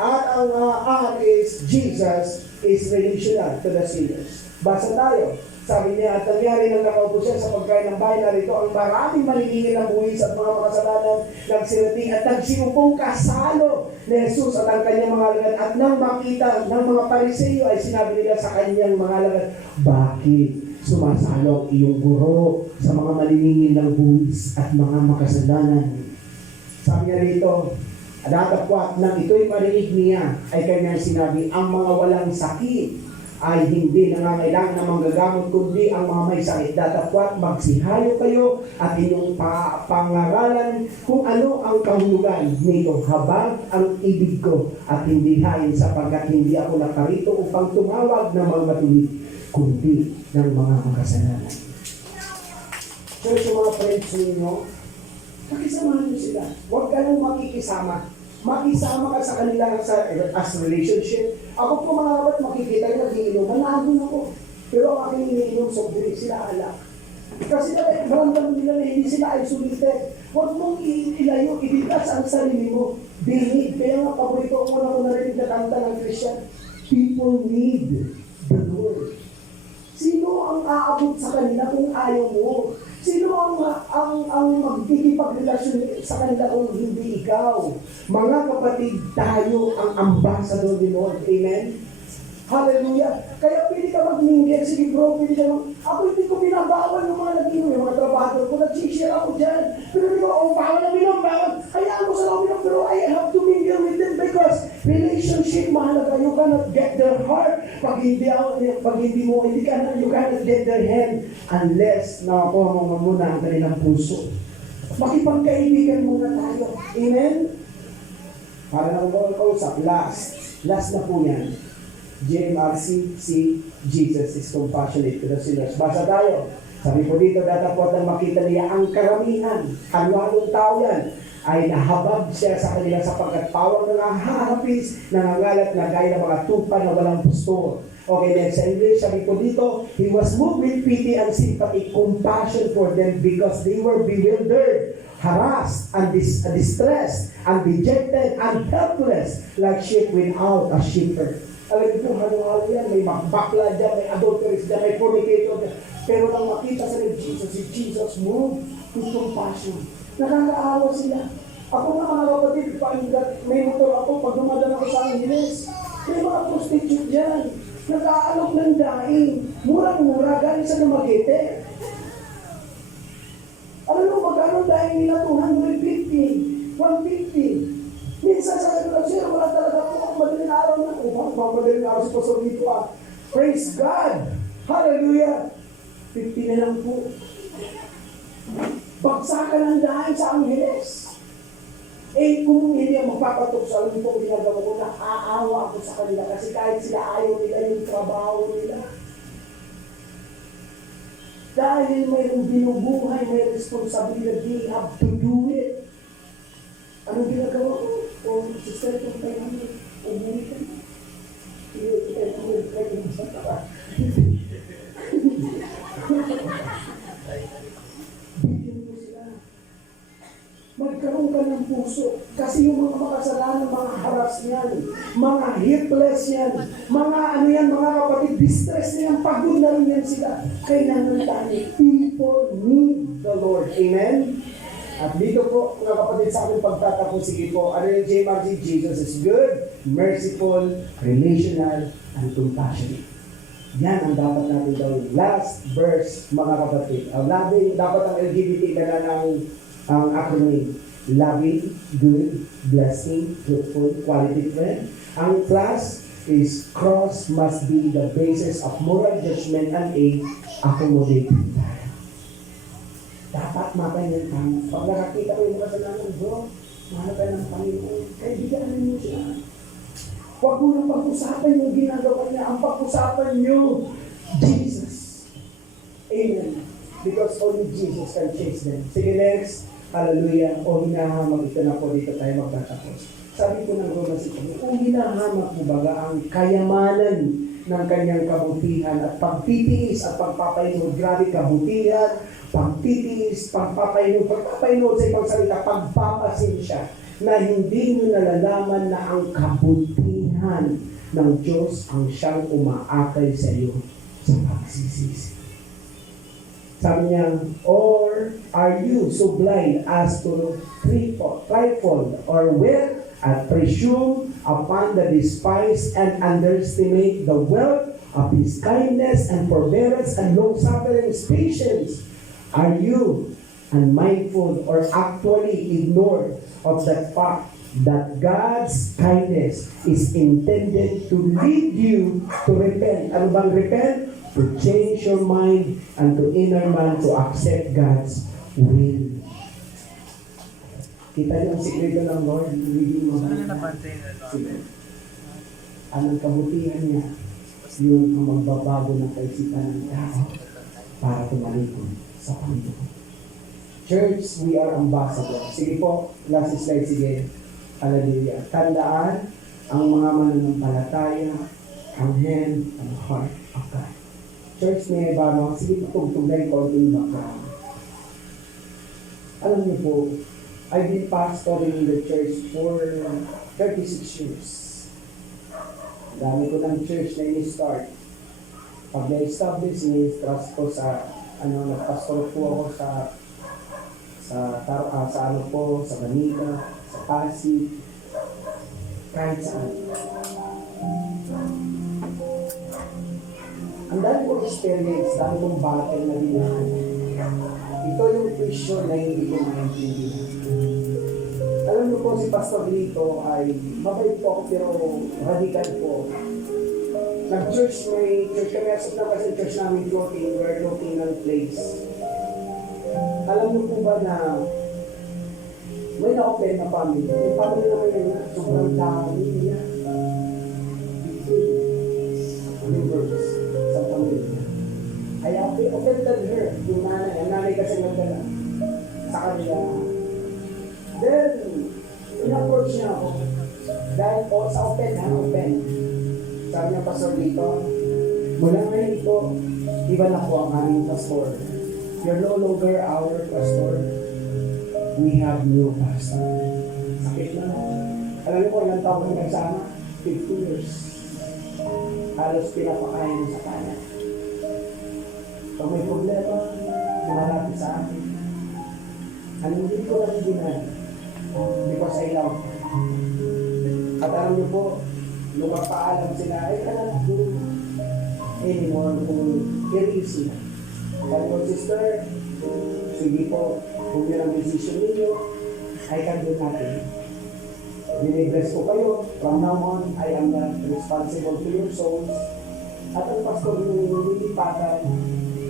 ang is Jesus is relational to the sinners. Basa tayo. Sabi niya, at nangyari nang nakaupo siya sa pagkain ng bahay, narito ang maraming maningil ng buwis at mga makasalanan nagsirating at nagsiupong kasalo ni Jesus at ang kanyang mga alagad. At nang makita ng mga Pariseo ay sinabi nila sa kanyang mga alagad, bakit sumasalo ang iyong guro sa mga maniningil ng buwis at mga makasalanan? Sabi niya rito, datapwat nang ito'y marinig niya ay kanyang sinabi, ang mga walang sakit ay hindi nangangailangan na manggagamot kundi ang mga may sakit. Datapwat magsihayo kayo at inyong pangaralan kung ano ang kahulugan nito. Habang ang ibig ko at hindi hain sapagkat hindi ako nakarito upang tumawag ng mga matuwid kundi ng mga makasalanan. So sa mga friends ninyo, pakisamahan niyo sila. Huwag ka nang makikisama. Makisama ka sa kanila as relationship. Ako po mga kapat, makikita nyo nagiinom. Manahon ako. Pero ang aking iniinom, sobrang sila alak. Kasi naramdaman nila na hindi sila isolated. Huwag mong ilayo, ibitas ang sarili mo. They need. Kaya nga, paborito ko na narinig na kanta ng Christian. People need the Lord. Sino ang aabot sa kanila kung ayaw mo? Sino ang magkikipagrelasyon sa kanila kung hindi ikaw? Mga kapatid, tayo ang ambassador ni Lord. Amen? Hallelujah. Kaya pili ka mag-mingle. Sige bro, pili ka ako hindi ko pinabawal yung mga nag-inom, yung mga trabahador ko. Nag-share ako dyan. Pero hindi ko, bawal na binabawal. Hayaan mo sa loob, pero I have to mingle with them because relationship mahalaga. You cannot get their heart. Pag hindi mo, you cannot get their hand unless nakakuha mo muna ang kanilang puso. Makipagkaibigan muna tayo. Amen? Para na kung kausap, last na po yan. JMRC, Jesus is compassionate to the sinners. Basa tayo. Sabi po dito, datapot nang makita niya ang karamihan. Anong tao yan? Ay nahabag siya sa kanila sapagkat pawang nangaharapis, nangangalat na gaya ng mga tupa na walang pastor. Okay, next sa English, sabi po dito, he was moved with pity and sympathy, compassion for them because they were bewildered, harassed, and distressed, and dejected, and helpless, like sheep without a shepherd. Alam niyo, halo-halo yan, may bakla dyan, may adulterers dyan, may fornicator dyan. Pero nang makita sa Jesus, si Jesus moved to compassion. Nakakaawa sila. Ako nga mga kapatid, may motor ako, pag dumadaan ako sa Angeles, may mga prostitute dyan. Nag-aalok ng daing. Murang-mura, galing sa Dumaguete. Alam mo, magkano daing nila? 250, 150. Minsan sa regulasyon, wala talaga po madaling araw na. Madaling araw si Pastor dito Praise God! Hallelujah! 50 na lang po. Bagsakan ng dahil sa Angeles. Eh, kung hindi ang magpapatok sa alam ko, ginagawa ko, naaawa ako sa kanila kasi kahit sila ayaw nila yung trabaho nila. Dahil mayroong binubuhay, may responsibility, they have to do it. Anong ginagawa ko? O, sister, kung tayo namin, umuwi ka na. Bigyan mo sila. Magkaroon ka ng puso. Kasi yung mga makasalanan, mga haras yan, mga hitless yan, mga ano yan, mga kapatid, distress na yan, pagod na rin yan sila. Kailangan tayo. People need the Lord. Amen? At dito po, mga kapatid, sa aking pagtatapos, sige po, ano yung JMRC? Jesus is good, merciful, relational, and compassionate. Yan ang dapat natin gawin. Last verse, mga kapatid. Dapat ang LGBT na ang acronym. Loving, good, blessing, fruitful, quality friend. Ang class is cross must be the basis of moral judgment and aid accommodating. Dapat makanyan ka. Pag nakakita ko yung kasalanan, bro, mahal ka ng Panginoon. Kaibigan mo siya. Huwag mo nang pag-usapan yung ginagawa niya. Ang pag-usapan niyo, Jesus. Amen. Because only Jesus can change them. Sige, next. Hallelujah. O hinahamag, ito na po, dito tayo magtatapos. Sabi ko ng Roma 6, kung hinahamag mo baga ang kayamanan ng kanyang kabutihan at pagtitiis at pagpapahintulot, grabe kabutihan, pagtitiis, pagpapahintulot sa ibang salita, pagpapasensya, na hindi nyo nalalaman na ang kabutihan ng Diyos ang siyang umaakay sa iyo sa pagsisisi. Sabi niya, or are you so blind as to trifle or will and presume upon the despised and underestimate the wealth of His kindness and forbearance and long-suffering patience? Are you unmindful or actually ignored of the fact that God's kindness is intended to lead you to repent? Ano bang repent? To change your mind and to inner man to accept God's will. Kita niyo ang sikreto ng Lord, hindi mo anong kabutihan niya, yung magbabago ng kaisipan ng tao para tumalikod sa Panginoon. Church, we are ambassadors. Sige po, last slide, sige. Hallelujah. Tandaan ang mga mananampalataya, ang hand and heart of God. Church, may iba, sige po, tugtugay ko yung background. Alam niyo po, I've been pastoring in the church for 36 years. Dami ko ng church na ini-start. Pag na-establish, ni-trust ko sa, nagpastor po ako sa Manila, sa Pasig, kahit saan. Ang dami kong experience, dami kong battle na dinahan. Ito yung question na hindi ko maintindihan. Alam niyo po, si Pastor Lito ay mabait po ako pero radical po. Nag-church, may church kami asap na kasi church namin floating, we're looking ng place. Alam niyo po ba na may na-open na family? Yung family naman yun na sobrang dami niya. Members sa pamilya. I offended her, yung nanay. Ang nanay kasi nagdala sa kanila. Then, in-approach niya ako. Dahil po sa open. Sabi niya, Pastor dito, mula ngayon po, iba na po ang aming pastor. You're no longer our pastor. We have new pastor. Sakit na. Alam niyo po, ilang taon kami nagsama? 50 years. Halos pinapakain mo sa kanya. Pag may problema, marami sa akin. Hindi ko na ginagawa. Because I love her. At alam niyo po, nung magpaalam sila, ay alam ko anymore kung easy. Sabi ko, sister, sige po, kung yun ang decision ninyo, I can do nothing. Binibless ko kayo. From now on, I am not responsible to your souls. At ang pastor yung nilipatan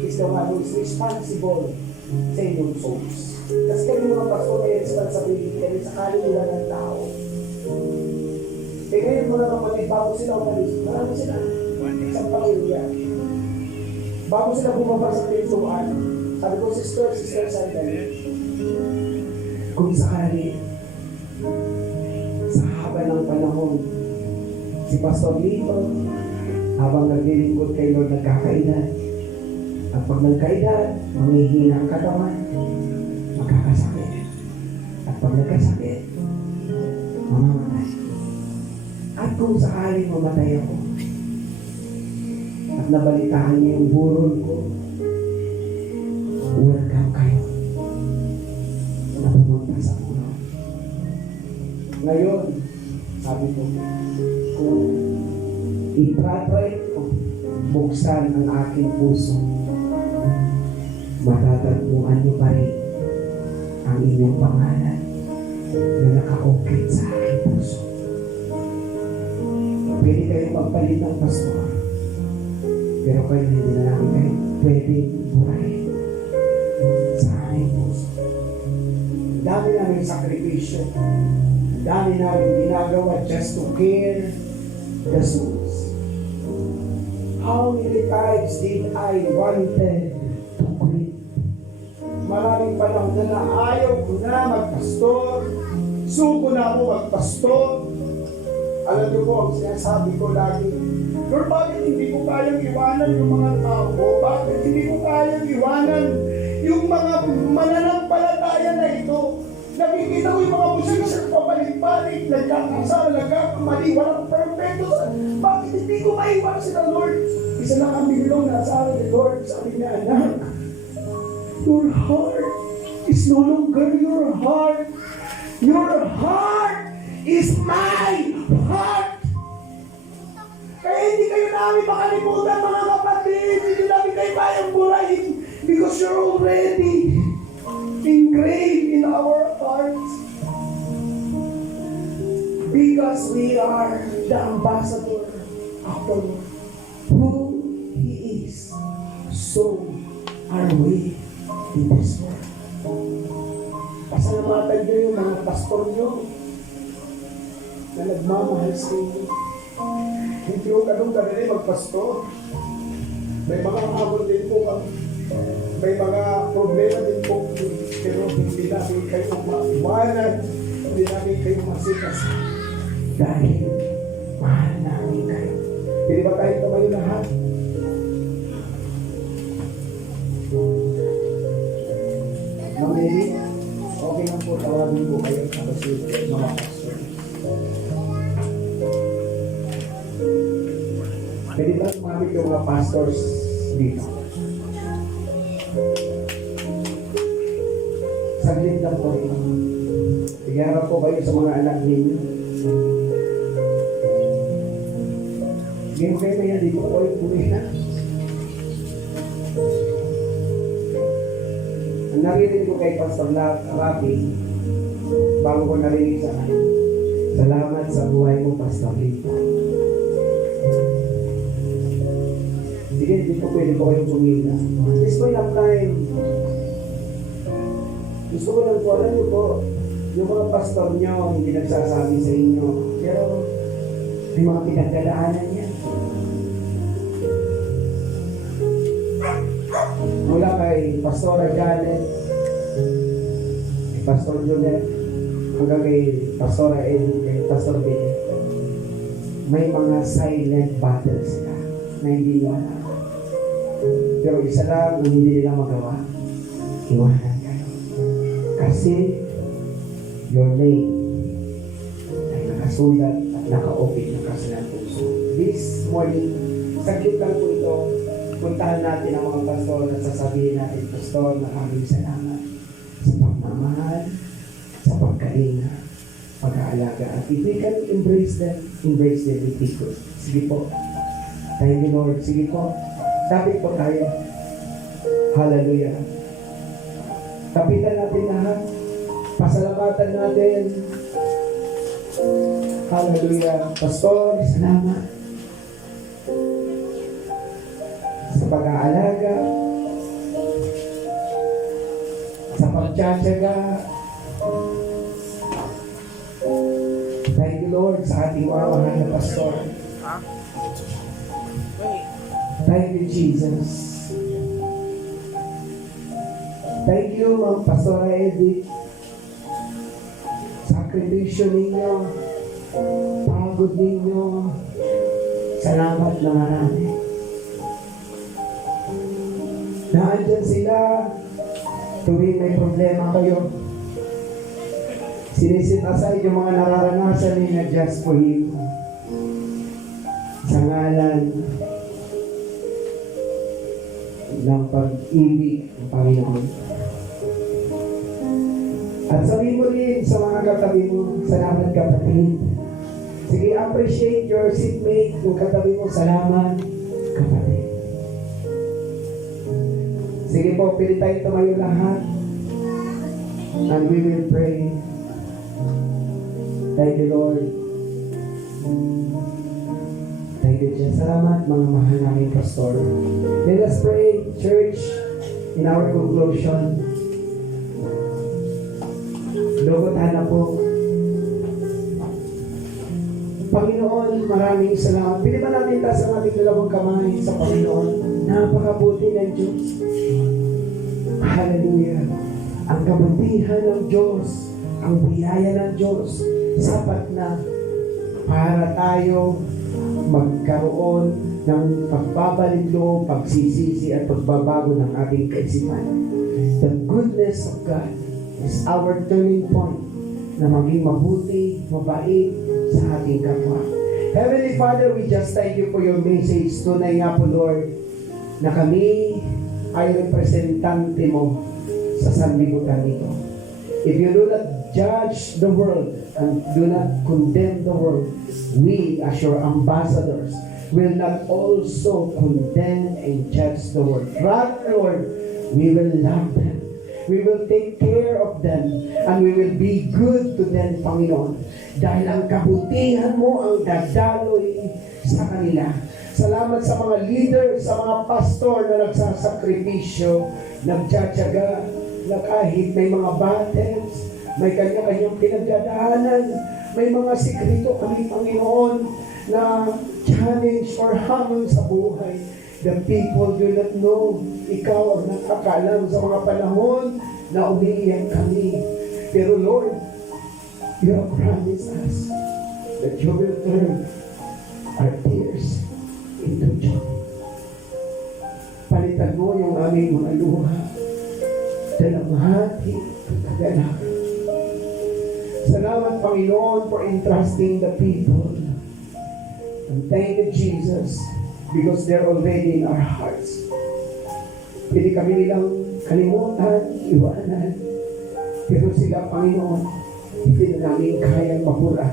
is the one who is responsible sa inyong souls. Kasi kami mga pastor may responsibility kami sa kaluluwa ng tao. Eh ngayon mga kapatid, bago sila umalis, marami sila. Isang pamilya. Bago sila bumaba sa pintuan, sabi ko, Sister Sandali, kung sakali, sa haba ng panahon, si Pastor Lito, habang naglilingkod kay Lord, nagkakaedad. At pag nagkaedad, manghihina ang katawan, magkakasakit. At pag nagkasakit, mamamatay. At kung sakaling mamatay ako, at nabalitaan niyo yung burol ko, welcome kayo na pumunta sa puno. Ngayon, sabi ko, kung itratry ko buksan ang aking puso, matatagpuan niyo pa rin ang inyong pangalan na nakaukit sa aking puso. Pwede kayo magpalit ng pastor, pero kayo hindi na namin kayo pwedeng burahin sa aking puso. Ang dami namin sakripisyo, ang dami namin ginagawa just to care the souls. How many times did I wanted to quit? Maraming panahon na ayaw ko na magpastor, suko na ako magpastor. Alam niyo po, ang sinasabi ko lagi, Lord, bakit hindi ko kayang iwanan yung mga tao ko? Bakit hindi ko kayang iwanan yung mga mananampalataya na ito? Nakikita ko yung mga musik sa pabalik-balik, nagkakasal, nagkakamali, walang perfecto. Bakit hindi ko maiwan sila, Lord? Isa lang ang bilong na sa akin ni Lord, sabi niya, anak, your heart is no longer your heart. Your heart is my heart. Kaya hindi kayo namin makalimutan, mga kapatid. Hindi namin kayo kayang burahin because you're already engraved in our hearts. Because we are the ambassador of the Lord. Who He is, so are we in this world. Pasalamatan nyo yung mga pastor nyo na nagmamahal sa inyo. Hindi ko ganun kanila magpastor. May mga hamon din po kami. May mga problema din po. Pero hindi namin kayo maiwanan. Hindi namin kayo masikas. Dahil mahal namin kayo. Hindi ba tayo tumayo lahat? Mamili, okay lang po, tawagin po kayo para sa mga pastor. Pwede ba tumamit yung mga pastors dito? Saglit lang po rin. Igarap po kayo sa mga anak ninyo. Sige mo kayo na yan, dito po kayo puwi na. Ang narinig ko kay Pastor Rafi, bago ko narinig sa akin, salamat sa buhay mo, Pastor Lito. Sige, hindi ko pwede po kayong pumila. At this point of time, gusto ko lang po, alam niyo po, yung mga pastor nyo, hindi nagsasabi sa inyo, pero may mga pinagdadaanan niya. Mula kay Pastora Janet, kay Pastor Juliet, hanggang kay Pastora Eddie, kay Pastor Bede, may mga silent battles sila na hindi nyo alam. Pero isa lang ang hindi nila magawa, iwanan kayo. Kasi your name ay nakasulat at naka-open ng kasilang puso. This morning, saglit lang po ito, puntahan natin ang mga pastor at sasabihin natin, Pastor, maraming salamat sa pagmamahal, sa pagkalinga, pag-aalaga. At if we can embrace them with people. Sige po. Thank you, Lord. Sige po. Dapat po tayo. Hallelujah. Kapitan natin lahat. Pasalamatan natin. Hallelujah. Pastor, salamat sa pag-aalaga, sa pagtsatsaga. Thank you, Lord, sa ating mga mahal na pastor. Thank you, Jesus. Thank you, Ma'am Pastora Edith. Sakripisyo ninyo, pagod ninyo, salamat na marami. Naandyan sila tuwing may problema kayo. Sinisit aside yung mga nararanasan nila just for you. Sa ngalan ng pag-ibig ng Panginoon. At sabihin mo rin sa mga katabi mo, salamat kapatid. Sige, appreciate your seatmate. Kung katabi mo, salamat kapatid. Sige po, pili tayo tumayo lahat. And we will pray. Thank you, Lord. Thank you, Jesus. Salamat, mga mahal naming pastor. Let us pray, church, in our conclusion. Lugotan na po. Panginoon, maraming salamat. Pili ba natin taas ang ating dalawang kamay sa Panginoon? Napakabuti ng Diyos. Hallelujah. Ang kabutihan ng Diyos, ang biyaya ng Diyos, sapat na para tayo magkaroon ng pagbabalik loob, pagsisisi at pagbabago ng ating kaisipan. The goodness of God is our turning point na maging mabuti, mabait sa ating kapwa. Heavenly Father, we just thank you for your message. Tunay nga po, Lord, na kami ay representante mo sa sanlibutan nito. If you do not judge the world and do not condemn the world, we as your ambassadors will not also condemn and judge the world. Rather, Lord, we will love them. We will take care of them and we will be good to them, Panginoon. Dahil ang kabutihan mo ang dadaloy sa kanila. Salamat sa mga leaders, sa mga pastor na nagsasakripisyo, nagtsatsaga, na kahit may mga battles, may kanya-kanyang pinagdadaanan, may mga sikreto kami, Panginoon, na challenge or hamon sa buhay. The people do not know. Ikaw ang nakakalam sa mga panahon na umiiyak kami. Pero Lord, you have promised us that you will turn our tears into joy. Palitan mo yung aming mga luha. Dalamhati at kagalakan. Salamat, Panginoon, for entrusting the people. And thank you, Jesus, because they're already in our hearts. Pwede kami nilang kalimutan, iwanan. Pero sila, Panginoon, hindi na namin kayang mapura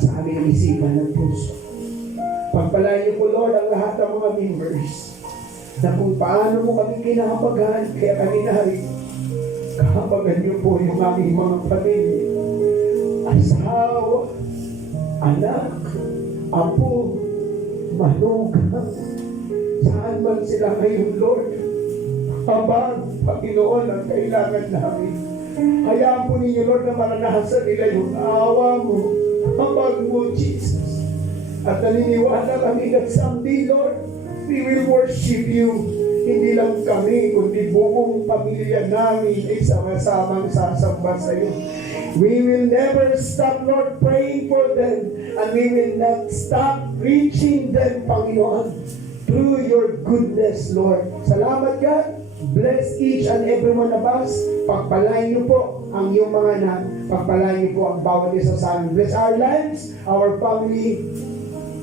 sa aming isipan ng puso. Pagpalain niyo po, Lord, ang lahat ng mga members na kung paano mo kami kinahabagan, kaya kami narito. Kahabagan niyo po yung aming mga pamilya, asawa, anak, apo, manugang, saan man sila ngayon, Lord. Habang, Panginoon, ang kailangan namin. Hayaan po ninyo, Lord, na maranasan nila yung awa mo, habang mo, Jesus. At naniniwala kami that someday, Lord, we will worship you. Hindi lang kami, kundi buong pamilya namin ay sama-samang sasamba sa iyo. We will never stop, Lord, praying for them. And we will not stop reaching them, Panginoon, through your goodness, Lord. Salamat, God. Bless each and every one of us. Pagpalain niyo po ang iyong mga anak. Pagpalain niyo po ang bawat isa sa amin. Bless our lives, our family,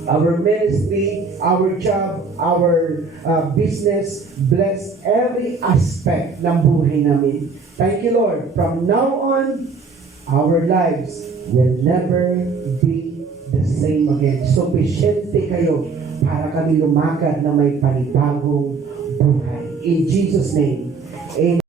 our ministry, our job, our business. Bless every aspect ng buhay namin. Thank you, Lord. From now on, our lives will never be the same again. Sufficiente kayo para kami lumakad na may panibagong buhay. In Jesus' name, amen.